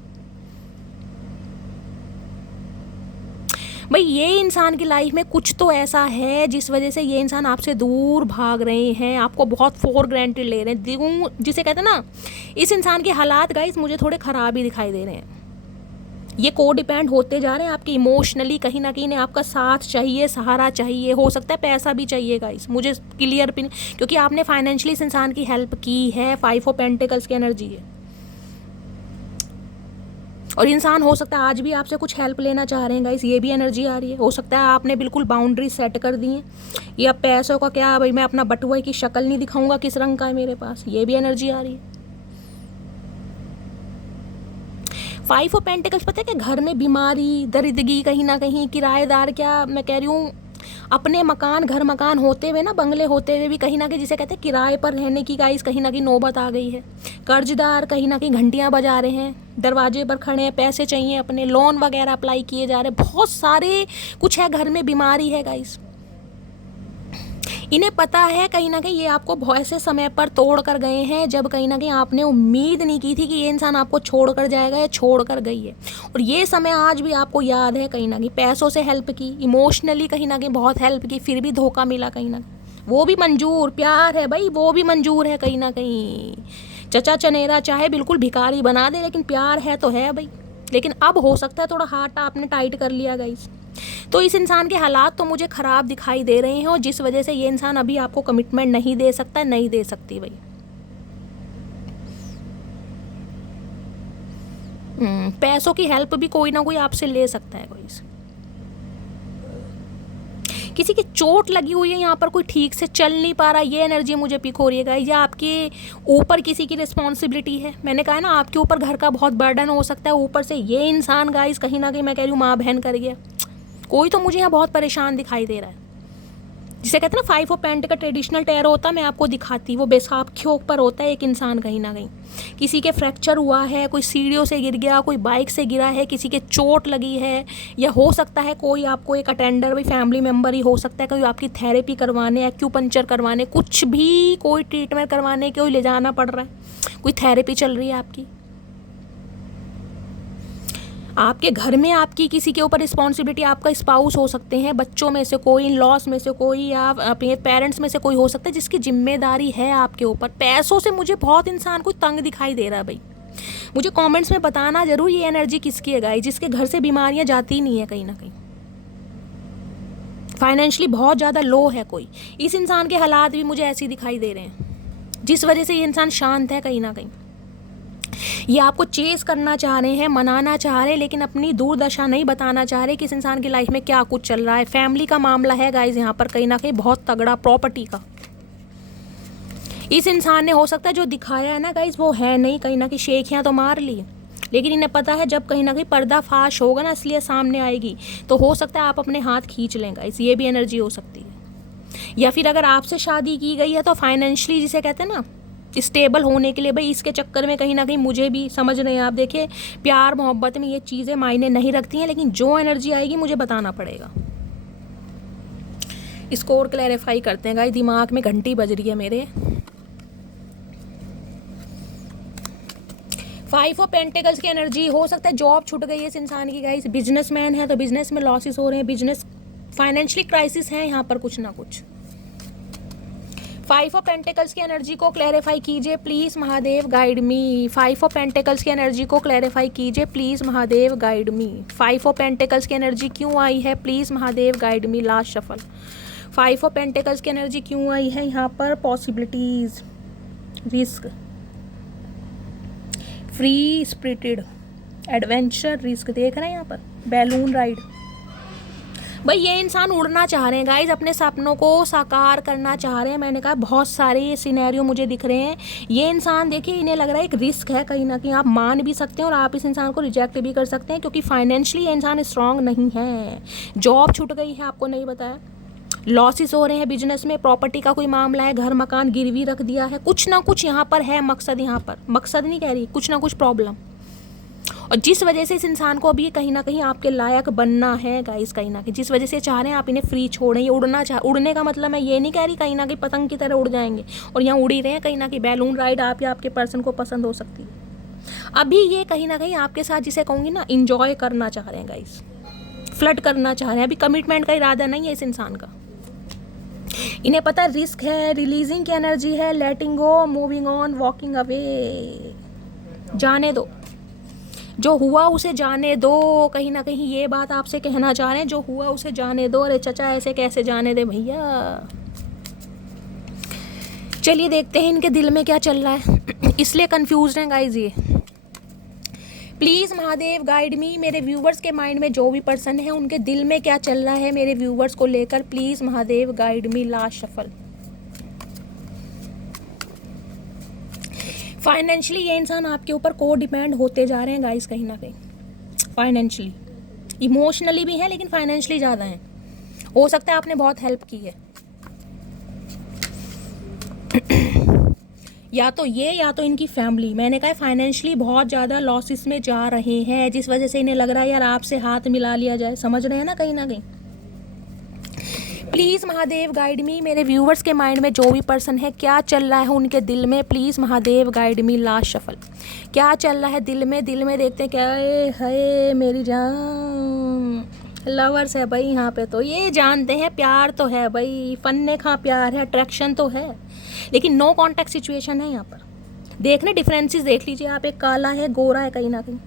भाई। ये इंसान की लाइफ में कुछ तो ऐसा है जिस वजह से ये इंसान आपसे दूर भाग रहे हैं, आपको बहुत फॉर ग्रांटेड ले रहे हैं। जिसे कहते हैं ना, इस इंसान के हालात गाइस मुझे थोड़े ख़राब ही दिखाई दे रहे हैं। ये को डिपेंड होते जा रहे हैं आपके इमोशनली, कहीं ना कहीं आपका साथ चाहिए, सहारा चाहिए, हो सकता है पैसा भी चाहिए गाइस, मुझे क्लियर भी, क्योंकि आपने फाइनेंशियली इस इंसान की हेल्प की है। 5 ऑफ पेंटिकल्स की एनर्जी है, और इंसान हो सकता है आज भी आपसे कुछ हेल्प लेना चाह रहे हैं गाइस, ये भी एनर्जी आ रही है। हो सकता है आपने बिल्कुल बाउंड्री सेट कर दी है, या पैसों का क्या भाई, मैं अपना बटुआ की शक्ल नहीं दिखाऊंगा किस रंग का है मेरे पास, ये भी एनर्जी आ रही है। 5 ऑफ पेंटिकल्स, पता है कि घर में बीमारी, दरिद्रगी, कहीं ना कहीं किराएदार, क्या मैं कह रही हूँ, अपने मकान, घर मकान होते हुए ना, बंगले होते हुए भी कहीं ना कहीं जिसे कहते हैं किराए पर रहने की गाइस कहीं ना कहीं नौबत आ गई है। कर्जदार कहीं ना कहीं घंटियां बजा रहे हैं, दरवाजे पर खड़े हैं, पैसे चाहिए, अपने लोन वगैरह अप्लाई किए जा रहे हैं, बहुत सारे कुछ है, घर में बीमारी है गाइस। इन्हें पता है कहीं ना कहीं ये आपको बहुत ऐसे समय पर तोड़ कर गए हैं जब कहीं ना कहीं आपने उम्मीद नहीं की थी कि ये इंसान आपको छोड़ कर जाएगा, या छोड़ कर गई है। और ये समय आज भी आपको याद है कहीं ना कहीं। पैसों से हेल्प की, इमोशनली कहीं ना कहीं बहुत हेल्प की, फिर भी धोखा मिला कहीं ना कहीं। वो भी मंजूर, प्यार है भाई, वो भी मंजूर है कहीं ना कहीं। चचा चनेरा चाहे बिल्कुल भिखारी बना दे, लेकिन प्यार है तो है भाई। लेकिन अब हो सकता है थोड़ा हाथ आपने टाइट कर लिया गाइस। तो इस इंसान के हालात तो मुझे ख़राब दिखाई दे रहे हैं, और जिस वजह से ये इंसान अभी आपको कमिटमेंट नहीं दे सकता, नहीं दे सकती भाई। पैसों की हेल्प भी कोई ना कोई आपसे ले सकता है गाइस। किसी की चोट लगी हुई है यहाँ पर, कोई ठीक से चल नहीं पा रहा, ये एनर्जी मुझे पिक हो रही है गाइस। या आपके ऊपर किसी की रिस्पॉन्सिबिलिटी है, मैंने कहा है ना आपके ऊपर घर का बहुत बर्डन हो सकता है, ऊपर से ये इंसान गाइस कहीं ना कहीं मैं कह रही हूँ माँ बहन कर गया, कोई तो मुझे यहाँ बहुत परेशान दिखाई दे रहा है। जिसे कहते हैं ना 5 ऑफ पेंट का ट्रेडिशनल टैरो होता है, मैं आपको दिखाती, वो बैसाखियों पर होता है। एक इंसान कहीं ना कहीं किसी के फ्रैक्चर हुआ है, कोई सीढ़ियों से गिर गया, कोई बाइक से गिरा है, किसी के चोट लगी है, या हो सकता है कोई आपको एक अटेंडर भी फैमिली मेम्बर ही हो सकता है, कोई आपकी थेरेपी करवाने, एक्यूपंक्चर करवाने, कुछ भी कोई ट्रीटमेंट करवाने कोई ले जाना पड़ रहा है, कोई थेरेपी चल रही है आपकी। आपके घर में आपकी किसी के ऊपर रिस्पॉन्सिबिलिटी, आपका स्पाउस हो सकते हैं, बच्चों में से कोई, इन लॉस में से कोई, या अपने पेरेंट्स में से कोई हो सकता है जिसकी जिम्मेदारी है आपके ऊपर। पैसों से मुझे बहुत इंसान को तंग दिखाई दे रहा है भाई, मुझे कमेंट्स में बताना जरूर ये एनर्जी किसकी है गाइस, जिसके घर से बीमारियां जाती नहीं है कहीं ना कहीं, फाइनेंशियली बहुत ज़्यादा लो है कोई। इस इंसान के हालात भी मुझे ऐसे दिखाई दे रहे हैं, जिस वजह से ये इंसान शांत है कहीं ना कहीं। ये आपको चेस करना चाह रहे हैं, मनाना चाह रहे हैं, लेकिन अपनी दुर्दशा नहीं बताना चाह रहे कि इस इंसान की लाइफ में क्या कुछ चल रहा है। फैमिली का मामला है गाइस यहाँ पर कहीं ना कहीं बहुत तगड़ा, प्रॉपर्टी का। इस इंसान ने हो सकता है जो दिखाया है ना गाइस वो है नहीं, कहीं ना कहीं शेखियाँ तो मार ली, लेकिन इन्हें पता है जब कहीं ना कहीं पर्दाफाश होगा ना इसलिए सामने आएगी, तो हो सकता है आप अपने हाथ खींच लें गाइस, ये भी एनर्जी हो सकती है। या फिर अगर आपसे शादी की गई है तो फाइनेंशियली जिसे कहते हैं ना स्टेबल होने के लिए भाई, इसके चक्कर में कहीं ना कहीं मुझे भी समझ रहे हैं आप, देखिए प्यार मोहब्बत में ये चीज़ें मायने नहीं रखती हैं, लेकिन जो एनर्जी आएगी मुझे बताना पड़ेगा। इसको और क्लैरिफाई करते हैं गाइस, दिमाग में घंटी बज रही है मेरे। 5 ऑफ पेंटिकल्स की एनर्जी हो सकता है जॉब छूट गई है इस इंसान की गाइस, बिजनेसमैन है तो बिजनेस में लॉसेस हो रहे हैं, बिजनेस फाइनेंशियली क्राइसिस है यहाँ पर कुछ ना कुछ। 5 ऑफ पेंटिकल्स की एनर्जी को क्लैरिफाई कीजिए please Mahadev guide me. 5 of pentacles की एनर्जी को क्लैरिफाई कीजिए please Mahadev guide me. 5 of pentacles की एनर्जी क्यों आई है please Mahadev guide me. Last shuffle 5 of pentacles की एनर्जी क्यों आई है यहाँ पर। Possibilities, risk, free spirited, adventure, risk देख रहे हैं यहाँ पर, बैलून राइड। भाई ये इंसान उड़ना चाह रहे हैं गाइज, अपने सपनों को साकार करना चाह रहे हैं। मैंने कहा बहुत सारे सिनेरियो मुझे दिख रहे हैं। ये इंसान देखिए इन्हें लग रहा है एक रिस्क है, कहीं ना कहीं आप मान भी सकते हैं और आप इस इंसान को रिजेक्ट भी कर सकते हैं, क्योंकि फाइनेंशियली ये इंसान स्ट्रांग नहीं है। जॉब छूट गई है, आपको नहीं बताया, लॉसेस हो रहे हैं बिजनेस में, प्रॉपर्टी का कोई मामला है, घर मकान गिरवी रख दिया है, कुछ ना कुछ यहाँ पर है मकसद। यहाँ पर मकसद नहीं कह रही, कुछ ना कुछ प्रॉब्लम, और जिस वजह से इस इंसान को अभी कहीं ना कहीं आपके लायक बनना है गाइस, कहीं ना कहीं जिस वजह से चाह रहे हैं आप इन्हें फ्री छोड़ें। ये उड़ने का मतलब मैं ये नहीं कह रही कहीं ना कहीं पतंग की तरह उड़ जाएंगे और यहाँ उड़ ही रहे हैं, कहीं ना कहीं बैलून राइड आप या आपके पर्सन को पसंद हो सकती है। अभी ये कहीं ना कहीं आपके साथ जिसे कहूँगी ना इंजॉय करना चाह रहे हैं गाइस, फ्लर्ट करना चाह रहे हैं। अभी कमिटमेंट का इरादा नहीं है इस इंसान का। इन्हें पता है रिस्क है, रिलीजिंग की एनर्जी है, लेटिंग गो, मूविंग ऑन, वॉकिंग अवे। जाने दो, जो हुआ उसे जाने दो। कहीं ना कहीं ये बात आपसे कहना चाह रहे हैं, जो हुआ उसे जाने दो। अरे चचा ऐसे कैसे जाने दे भैया। चलिए देखते हैं इनके दिल में क्या चल रहा है। इसलिए कंफ्यूज हैं गाइज ये। प्लीज़ महादेव गाइड मी। मेरे व्यूवर्स के माइंड में जो भी पर्सन है उनके दिल में क्या चल रहा है मेरे व्यूवर्स को लेकर, please Mahadev guide me. Last shuffle. Financially ये इंसान आपके ऊपर को डिपेंड होते जा रहे हैं गाइस, कहीं ना कहीं फाइनेंशियली, इमोशनली भी है लेकिन फाइनेंशियली ज़्यादा है। हो सकता है आपने बहुत हेल्प की है या तो ये या तो इनकी फैमिली। मैंने कहा फाइनेंशियली बहुत ज़्यादा लॉसेस में जा रहे हैं, जिस वजह से इन्हें लग रहा है यार आपसे हाथ मिला लिया जाए। समझ रहे हैं ना कहीं ना कहीं। प्लीज़ महादेव गाइड मी। मेरे व्यूवर्स के माइंड में जो भी पर्सन है क्या चल रहा है उनके दिल में, please Mahadev guide me. Last shuffle. क्या चल रहा है दिल में, दिल में देखते हैं क्या है मेरी जान। लवर्स है भाई यहाँ पे, तो ये जानते हैं प्यार तो है भाई, फन्ने का प्यार है, अट्रैक्शन तो है, लेकिन नो कॉन्टैक्ट सिचुएशन है यहाँ पर। देखने डिफरेंसेस देख लीजिए आप, एक काला है, गोरा है, कहीं ना कहीं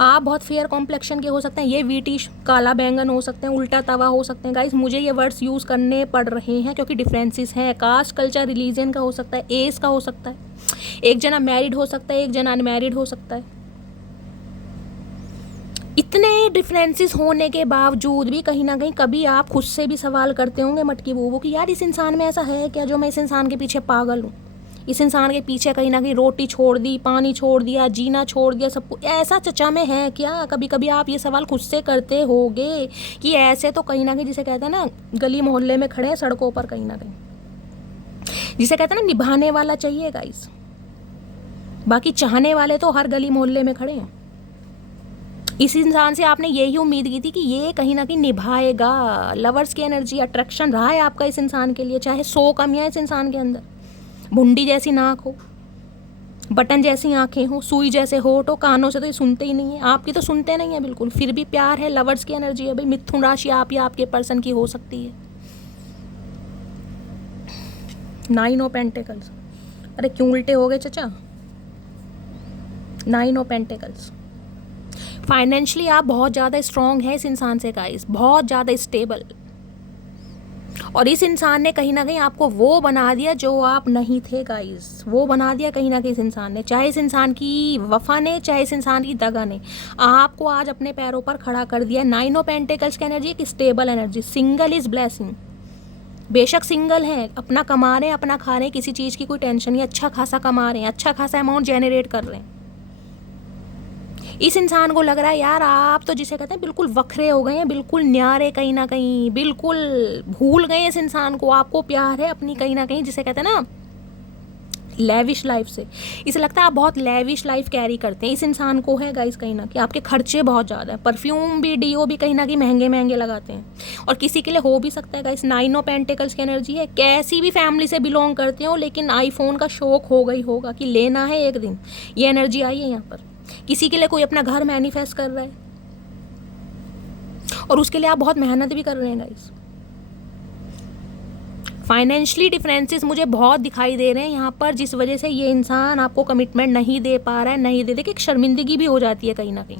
आप बहुत फेयर कॉम्प्लेक्शन के हो सकते हैं, ये वीटिश काला बैंगन हो सकते हैं, उल्टा तवा हो सकते हैं गाइस। मुझे ये वर्ड्स यूज़ करने पड़ रहे हैं क्योंकि डिफरेंसेस हैं। कास्ट, कल्चर, रिलीजन का हो सकता है, एज का हो सकता है, एक जना मैरिड हो सकता है, एक जना अनमैरिड हो सकता है। इतने डिफरेंसेस होने के बावजूद भी कहीं ना कहीं कभी आप खुद से भी सवाल करते होंगे मटकी बूबू कि यार इस इंसान में ऐसा है क्या जो मैं इस इंसान के पीछे पागल हूँ, इस इंसान के पीछे कहीं ना कहीं रोटी छोड़ दी, पानी छोड़ दिया, जीना छोड़ दिया, सब कुछ ऐसा चचा में है क्या? कभी कभी आप ये सवाल खुद से करते होगे कि ऐसे तो कहीं ना कहीं जिसे कहते हैं ना गली मोहल्ले में खड़े हैं सड़कों पर, कहीं ना कहीं जिसे कहते हैं ना निभाने वाला चाहिए गाइस, बाकी चाहने वाले तो हर गली मोहल्ले में खड़े हैं। इस इंसान से आपने यही उम्मीद की थी कि ये कहीं ना कहीं निभाएगा। लवर्स की एनर्जी, अट्रैक्शन रहा है आपका इस इंसान के लिए, चाहे 100 कमियां इस इंसान के अंदर, भुंडी जैसी नाक हो, बटन जैसी आंखें हो, सुई जैसे होठ हो, कानों से तो ये सुनते ही नहीं है, आपकी तो सुनते नहीं है बिल्कुल, फिर भी प्यार है। लवर्स की एनर्जी है भाई। मिथुन राशि आप या आपके पर्सन की हो सकती है। 9 ऑफ पेंटिकल्स, अरे क्यों उल्टे हो गए चचा? 9 ऑफ पेंटिकल्स। फाइनेंशियली आप बहुत ज़्यादा स्ट्रॉन्ग है इस इंसान से गाइस, बहुत ज़्यादा स्टेबल, और इस इंसान ने कहीं ना कहीं आपको वो बना दिया जो आप नहीं थे गाइस, वो बना दिया कहीं ना कहीं इस इंसान ने, चाहे इस इंसान की वफा ने, चाहे इस इंसान की दगा ने, आपको आज अपने पैरों पर खड़ा कर दिया। 9 ऑफ पेंटिकल्स की एनर्जी एक stable energy. Single is blessing, बेशक सिंगल हैं, अपना कमा रहे हैं, अपना खा रहे हैं, किसी चीज़ की कोई टेंशन नहीं, अच्छा खासा कमा रहे हैं, अच्छा खासा अमाउंट जेनरेट कर रहे हैं। इस इंसान को लग रहा है यार आप तो जिसे कहते हैं बिल्कुल वखरे हो गए हैं, बिल्कुल न्यारे, कहीं ना कहीं बिल्कुल भूल गए इस इंसान को। आपको प्यार है अपनी कहीं ना कहीं जिसे कहते हैं ना लेविश लाइफ से, इसे लगता है आप बहुत लेविश लाइफ कैरी करते हैं। इस इंसान को है गाइस कहीं ना कहीं आपके खर्चे बहुत ज़्यादा है, परफ्यूम भी, डीओ भी कहीं ना कहीं महंगे महंगे लगाते हैं, और किसी के लिए हो भी सकता है गाइस। 9 ऑफ पेंटिकल्स की एनर्जी है, कैसी भी फैमिली से बिलोंग करते हो लेकिन आईफोन का शौक हो गई होगा कि लेना है एक दिन, ये एनर्जी आई है यहाँ पर। किसी के लिए कोई अपना घर मैनिफेस्ट कर रहा है और उसके लिए आप बहुत मेहनत भी कर रहे हैं गाइस। फाइनेंशियली डिफरेंसेस मुझे बहुत दिखाई दे रहे हैं यहाँ पर, जिस वजह से ये इंसान आपको कमिटमेंट नहीं दे पा रहा है, नहीं दे, देखिए एक शर्मिंदगी भी हो जाती है कहीं ना कहीं।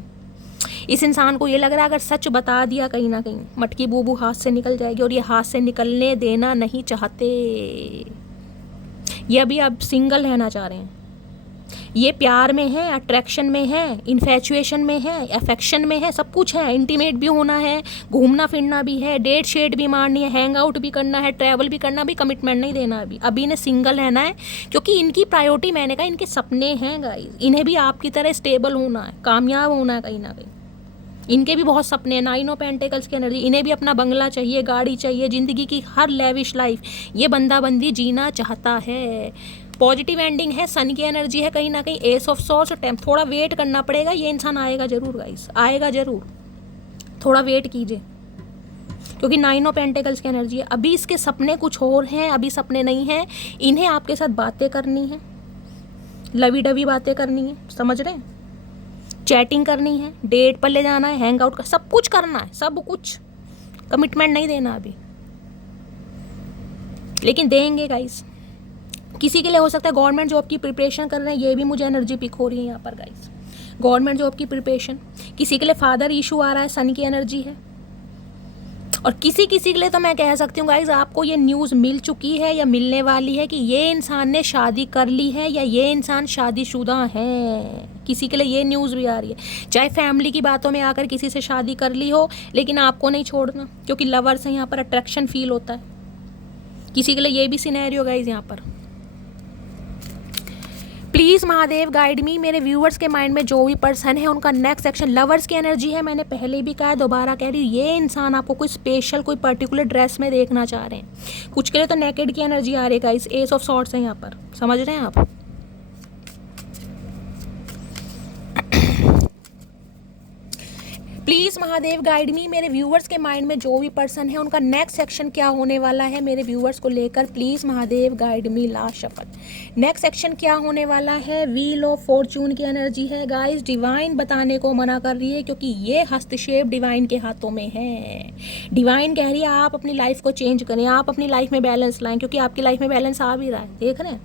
इस इंसान को ये लग रहा है अगर सच बता दिया कहीं ना कहीं मटकी बूबू हाथ से निकल जाएगी, और ये हाथ से निकलने देना नहीं चाहते। ये अभी अब सिंगल रहना चाह रहे हैं, ये प्यार में है, अट्रैक्शन में है, इन्फैचुएशन में है, अफेक्शन में है, सब कुछ है, इंटीमेट भी होना है, घूमना फिरना भी है, डेट शेट भी मारनी है, हैंग आउट भी करना है, ट्रैवल भी करना, भी कमिटमेंट नहीं देना अभी इन्हें सिंगल रहना है, क्योंकि इनकी प्रायोरिटी मैंने कहा इनके सपने हैं गाइस, इन्हें भी आपकी तरह स्टेबल होना है, कामयाब होना है कहीं ना कहीं। इनके भी बहुत सपने हैं। 9 ऑफ पेंटिकल्स की एनर्जी, इन्हें भी अपना बंगला चाहिए, गाड़ी चाहिए, ज़िंदगी की हर लेविश लाइफ ये बंदी जीना चाहता है। पॉजिटिव एंडिंग है, सन की एनर्जी है कहीं ना कहीं, एस ऑफ सॉर्ड्स, थोड़ा वेट करना पड़ेगा, ये इंसान आएगा ज़रूर गाइस, आएगा ज़रूर, थोड़ा वेट कीजिए, क्योंकि 9 ऑफ पेंटिकल्स की एनर्जी है। अभी इसके सपने कुछ और हैं, अभी सपने नहीं हैं, इन्हें आपके साथ बातें करनी है, लवी डवी बातें करनी है, समझ रहे हैं, चैटिंग करनी है, डेट पर ले जाना है, हैंग आउट, सब कुछ करना है, सब कुछ, कमिटमेंट नहीं देना अभी, लेकिन देंगे गाइस। किसी के लिए हो सकता है गवर्नमेंट जॉब की प्रिपरेशन कर रहे हैं, ये भी मुझे एनर्जी पिक हो रही है यहाँ पर गाइस, गवर्नमेंट जॉब की प्रिपरेशन। किसी के लिए फादर इशू आ रहा है, सन की एनर्जी है, और किसी के लिए तो मैं कह सकती हूँ गाइस आपको ये न्यूज़ मिल चुकी है या मिलने वाली है कि ये इंसान ने शादी कर ली है या ये इंसान शादीशुदा है। किसी के लिए ये न्यूज़ भी आ रही है, चाहे फैमिली की बातों में आकर किसी से शादी कर ली हो, लेकिन आपको नहीं छोड़ना, क्योंकि लवर्स हैं यहाँ पर, अट्रैक्शन फील होता है। किसी के लिए ये भी सिनेरियो गाइस यहाँ पर। प्लीज़ महादेव गाइड मी, मेरे व्यूअर्स के माइंड में जो भी पर्सन है उनका नेक्स्ट सेक्शन लवर्स की एनर्जी है। मैंने पहले भी कहा है, दोबारा कह रही हूँ, ये इंसान आपको कोई स्पेशल, कोई पर्टिकुलर ड्रेस में देखना चाह रहे हैं। कुछ के लिए तो नेकेड की एनर्जी आ रही है गाइस, एस ऑफ सॉर्ड्स है यहाँ पर, समझ रहे हैं आप। प्लीज़ महादेव गाइड मी, मेरे व्यूअर्स के माइंड में जो भी पर्सन है उनका नेक्स्ट सेक्शन क्या होने वाला है मेरे व्यूअर्स को लेकर। Please Mahadev guide me, last शपथ। नेक्स्ट सेक्शन क्या होने वाला है, व्हील ऑफ फॉर्चून की एनर्जी है गाइस। डिवाइन बताने को मना कर रही है, क्योंकि ये हस्तक्षेप डिवाइन के हाथों में है। डिवाइन कह रही है आप अपनी लाइफ को चेंज करें, आप अपनी लाइफ में बैलेंस लाएं, क्योंकि आपकी लाइफ में बैलेंस आ भी रहा है, देख रहे हैं।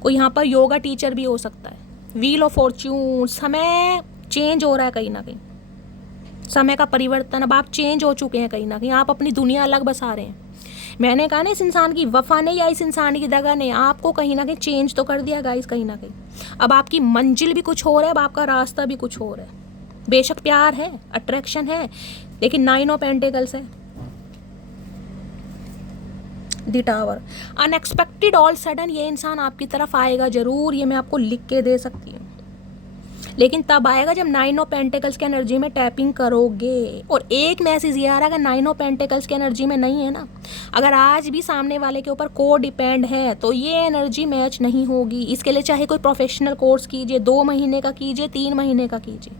कोई यहाँ पर योगा टीचर भी हो सकता है। व्हील ऑफ फॉर्चून, समय चेंज हो रहा है कहीं ना कहीं, समय का परिवर्तन, अब आप चेंज हो चुके हैं कहीं ना कहीं, आप अपनी दुनिया अलग बसा रहे हैं। मैंने कहा ना, इस इंसान की वफा ने या इस इंसान की दगा ने आपको कहीं ना कहीं चेंज तो कर दिया गाइस कहीं ना कहीं। अब आपकी मंजिल भी कुछ और है, अब आपका रास्ता भी कुछ और है। बेशक प्यार है, अट्रैक्शन है, लेकिन 9 ऑफ पेंटिकल्स है, the tower. Unexpected all sudden ये इंसान आपकी तरफ आएगा जरूर, ये मैं आपको लिख के दे सकती हूँ, लेकिन तब आएगा जब 9 ऑफ पेंटिकल्स की एनर्जी में टैपिंग करोगे। और एक मैसेज ये आ रहा है, अगर 9 ऑफ पेंटिकल्स की एनर्जी में नहीं है ना, अगर आज भी सामने वाले के ऊपर को डिपेंड है, तो ये एनर्जी मैच नहीं होगी। इसके लिए चाहे कोई प्रोफेशनल कोर्स कीजिए, 2 महीने का कीजिए, 3 महीने का कीजिए,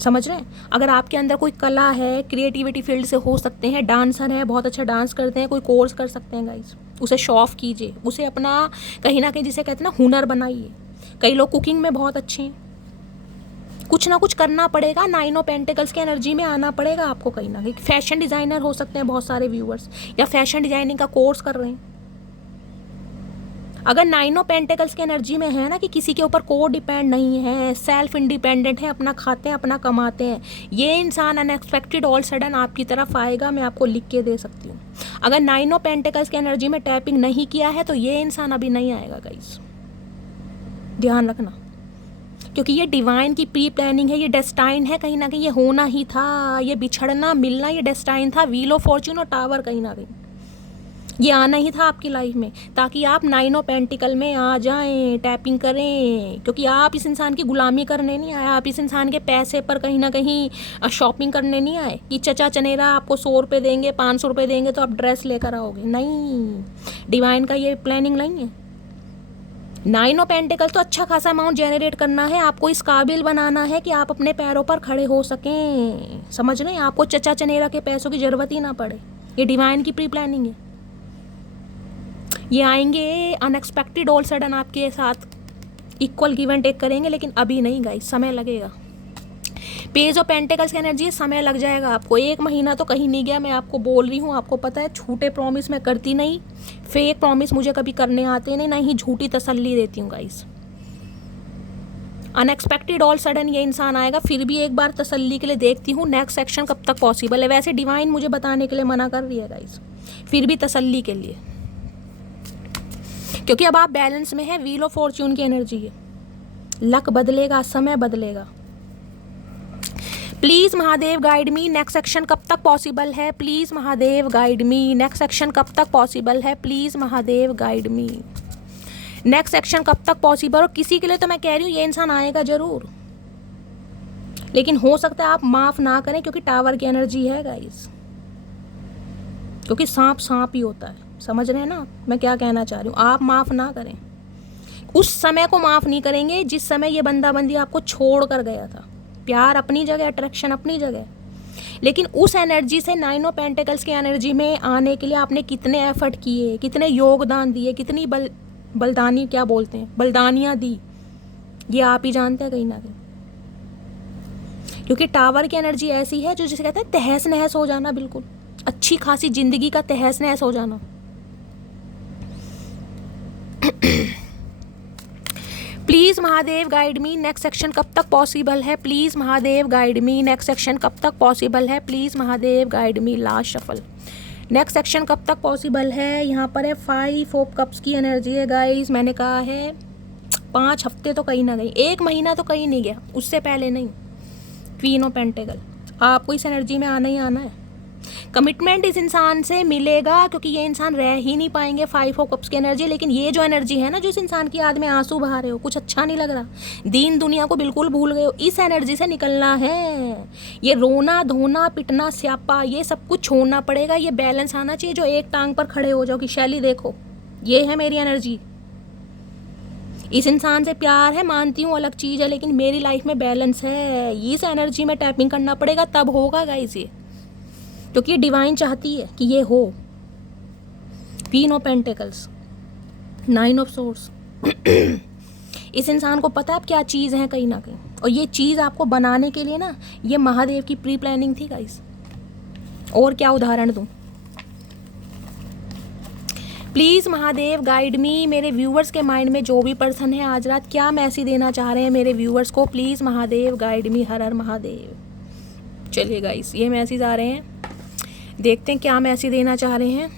समझ रहे हैं। अगर आपके अंदर कोई कला है, क्रिएटिविटी फील्ड से हो सकते हैं, डांसर है, बहुत अच्छा डांस करते हैं, कोई कोर्स कर सकते हैं गाइस, उसे शो ऑफ कीजिए, उसे अपना कहीं ना कहीं जिसे कहते हैं ना हुनर बनाइए। कई लोग कुकिंग में बहुत अच्छे हैं, कुछ ना कुछ करना पड़ेगा, 9 ऑफ पेंटिकल्स की एनर्जी में आना पड़ेगा आपको कहीं ना कहीं। फैशन डिज़ाइनर हो सकते हैं बहुत सारे व्यूअर्स, या फैशन डिजाइनिंग का कोर्स कर रहे हैं। अगर 9 ऑफ पेंटिकल्स की एनर्जी में है ना कि किसी के ऊपर को डिपेंड नहीं है, सेल्फ इंडिपेंडेंट है, अपना खाते हैं, अपना कमाते हैं, ये इंसान अनएक्सपेक्टेड ऑल सडन आपकी तरफ आएगा, मैं आपको लिख के दे सकती हूँ। अगर 9 ऑफ पेंटिकल्स की एनर्जी में टैपिंग नहीं किया है तो ये इंसान अभी नहीं आएगा गाइस, ध्यान रखना, क्योंकि ये डिवाइन की प्री प्लानिंग है, ये डेस्टाइन है, कहीं ना कहीं ये होना ही था, ये बिछड़ना मिलना ये डेस्टाइन था। व्हील ऑफ फॉर्च्यून और टावर कहीं ना कहीं ये आना ही था आपकी लाइफ में, ताकि आप 9 ऑफ पेंटिकल में आ जाएं, टैपिंग करें। क्योंकि आप इस इंसान की गुलामी करने नहीं आए, आप इस इंसान के पैसे पर कहीं ना कहीं शॉपिंग करने नहीं आए कि चचा चनेरा आपको 100 रुपये देंगे, 500 रुपये देंगे तो आप ड्रेस लेकर आओगे, नहीं, डिवाइन का ये प्लानिंग नहीं है। 9 ऑफ पेंटिकल तो अच्छा खासा अमाउंट जनरेट करना है, आपको इस काबिल बनाना है कि आप अपने पैरों पर खड़े हो सकें, समझ रहे हैं। आपको चचा चनेरा के पैसों की ज़रूरत ही ना पड़े, ये डिवाइन की प्री प्लानिंग है। ये आएंगे अनएक्सपेक्टेड ऑल सडन आपके साथ, इक्वल गिव एंड टेक करेंगे, लेकिन अभी नहीं गाइस, समय लगेगा। पेज ऑफ पेंटिकल्स की एनर्जी, समय लग जाएगा आपको, 1 महीना तो कहीं नहीं गया, मैं आपको बोल रही हूँ। आपको पता है झूठे प्रॉमिस मैं करती नहीं, फेक प्रॉमिस मुझे कभी करने आते नहीं, ना ही झूठी तसल्ली देती हूँ गाइस। अनएक्सपेक्टेड ऑल सडन ये इंसान आएगा, फिर भी एक बार तसल्ली के लिए देखती हूँ नेक्स्ट सेक्शन कब तक पॉसिबल है। वैसे डिवाइन मुझे बताने के लिए मना कर रही है गाइस, फिर भी तसल्ली के लिए, क्योंकि अब आप बैलेंस में है। व्हील ऑफ फॉर्च्यून की एनर्जी है, लक बदलेगा, समय बदलेगा। Please Mahadev guide me, next section कब तक पॉसिबल है, please Mahadev guide me, next section कब तक पॉसिबल है, please Mahadev guide me, next section कब तक पॉसिबल। और किसी के लिए तो मैं कह रही हूँ ये इंसान आएगा जरूर, लेकिन हो सकता है आप माफ़ ना करें, क्योंकि टावर की एनर्जी है गाइस, क्योंकि सांप सांप ही होता है, समझ रहे हैं ना मैं क्या कहना चाह रही हूँ। आप माफ़ ना करें, उस समय को माफ़ नहीं करेंगे जिस समय ये बंदा बंदी आपको छोड़ कर गया था। प्यार अपनी जगह, अट्रैक्शन अपनी जगह, लेकिन उस एनर्जी से 9 ऑफ पेंटिकल्स की एनर्जी में आने के लिए आपने कितने एफर्ट किए, कितने योगदान दिए, कितनी बलिदानी क्या बोलते हैं, बलिदानियाँ दी, ये आप ही जानते हैं कहीं ना कहीं। क्योंकि टावर की एनर्जी ऐसी है जो जिसे कहते हैं तहस नहस हो जाना, बिल्कुल अच्छी खासी जिंदगी का तहस नहस हो जाना। Please Mahadev guide me, next section कब तक पॉसिबल है, please Mahadev guide me, next section कब तक पॉसिबल है, please Mahadev guide me. Last shuffle, next section कब तक पॉसिबल है। यहाँ पर है 5 ऑफ कप्स की एनर्जी है गाइस, मैंने कहा है 5 हफ्ते तो कहीं ना कहीं, 1 महीना तो कहीं नहीं गया, उससे पहले नहीं। क्वीन ऑफ पेंटिकल, आपको इस एनर्जी में आना ही आना है। कमिटमेंट इस इंसान से मिलेगा, क्योंकि ये इंसान रह ही नहीं पाएंगे 5 ऑफ कप्स की एनर्जी। लेकिन ये जो एनर्जी है ना, जो इस इंसान की याद में आंसू बहा रहे हो, कुछ अच्छा नहीं लग रहा, दीन दुनिया को बिल्कुल भूल गए हो, इस एनर्जी से निकलना है। ये रोना धोना पिटना स्यापा ये सब कुछ छोड़ना पड़ेगा, ये बैलेंस आना चाहिए, जो एक टांग पर खड़े हो जाओ कि शैली देखो ये है मेरी एनर्जी, इस इंसान से प्यार है, मानती हूँ अलग चीज़ है, लेकिन मेरी लाइफ में बैलेंस है। इस एनर्जी में टैपिंग करना पड़ेगा, तब होगा गाइस ये, क्योंकि डिवाइन चाहती है कि ये हो। Queen of pentacles, 9 of source, इस इंसान को पता है अब क्या चीज़ है कहीं ना कहीं, और ये चीज़ आपको बनाने के लिए ना ये महादेव की प्री प्लानिंग थी गाइस। और क्या उदाहरण दूँ, प्लीज़ महादेव गाइड मी। मेरे व्यूअर्स के माइंड में जो भी पर्सन है आज रात क्या मैसेज देना चाह रहे हैं मेरे व्यूअर्स को, प्लीज़ महादेव गाइड मी। हर हर महादेव। चलिए गाइस, ये मैसेज आ रहे हैं, देखते हैं क्या मैसेज देना चाह रहे हैं।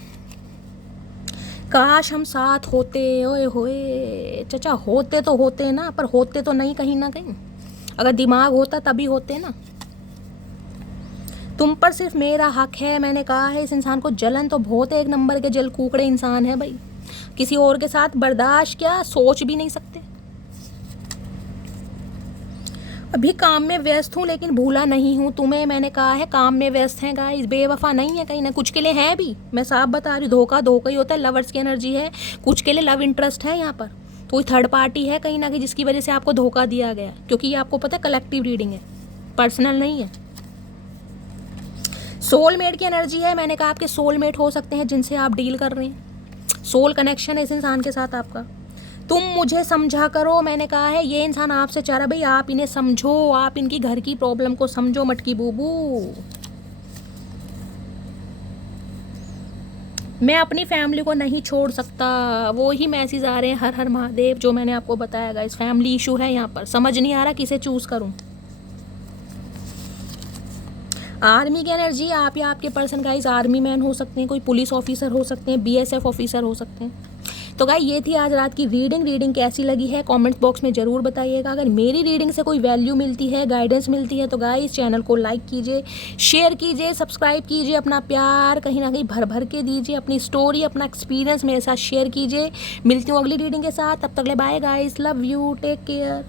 काश हम साथ होते, ओए होए चचा, होते तो होते ना, पर होते तो नहीं कहीं ना कहीं। अगर दिमाग होता तभी होते ना। तुम पर सिर्फ मेरा हक है, मैंने कहा है। इस इंसान को जलन तो बहुत है, एक नंबर के जल कुकड़े इंसान है भाई। किसी और के साथ बर्दाश्त क्या, सोच भी नहीं सकते। अभी काम में व्यस्त हूँ लेकिन भूला नहीं हूँ तुम्हें, मैंने कहा है काम में व्यस्त हैं गाइस। बेवफा नहीं है, कहीं ना कुछ के लिए है भी, मैं साफ बता रही हूँ। धोखा धोखा ही होता है, लवर्स की एनर्जी है। कुछ के लिए लव इंटरेस्ट है यहाँ पर, कोई थर्ड पार्टी है कहीं ना कहीं जिसकी वजह से आपको धोखा दिया गया, क्योंकि ये आपको पता है कलेक्टिव रीडिंग है, पर्सनल नहीं है। सोलमेट की एनर्जी है, मैंने कहा आपके सोलमेट हो सकते हैं जिनसे आप डील कर रहे हैं। सोल कनेक्शन है इस इंसान के साथ आपका। तुम मुझे समझा करो, मैंने कहा है ये इंसान आपसे चाह रहा भाई आप इन्हें समझो, आप इनकी घर की प्रॉब्लम को समझो मटकी बूबू। मैं अपनी फैमिली को नहीं छोड़ सकता, वो ही मैसेज आ रहे हैं हर हर महादेव, जो मैंने आपको बताया गाइस। फैमिली इशू है यहाँ पर, समझ नहीं आ रहा किसे चूज करूँ। आर्मी की एनर्जी, आप या आपके पर्सन गाइस आर्मी मैन हो सकते हैं, कोई पुलिस ऑफिसर हो सकते हैं, बीएसएफ ऑफिसर हो सकते हैं। तो गाइस ये थी आज रात की रीडिंग कैसी लगी है कमेंट बॉक्स में ज़रूर बताइएगा। अगर मेरी रीडिंग से कोई वैल्यू मिलती है, गाइडेंस मिलती है, तो गाइस चैनल को लाइक कीजिए, शेयर कीजिए, सब्सक्राइब कीजिए, अपना प्यार कहीं ना कहीं भर भर के दीजिए, अपनी स्टोरी अपना एक्सपीरियंस मेरे साथ शेयर कीजिए। मिलती हूँ अगली रीडिंग के साथ, तब तक ले bye guys, love you, take care.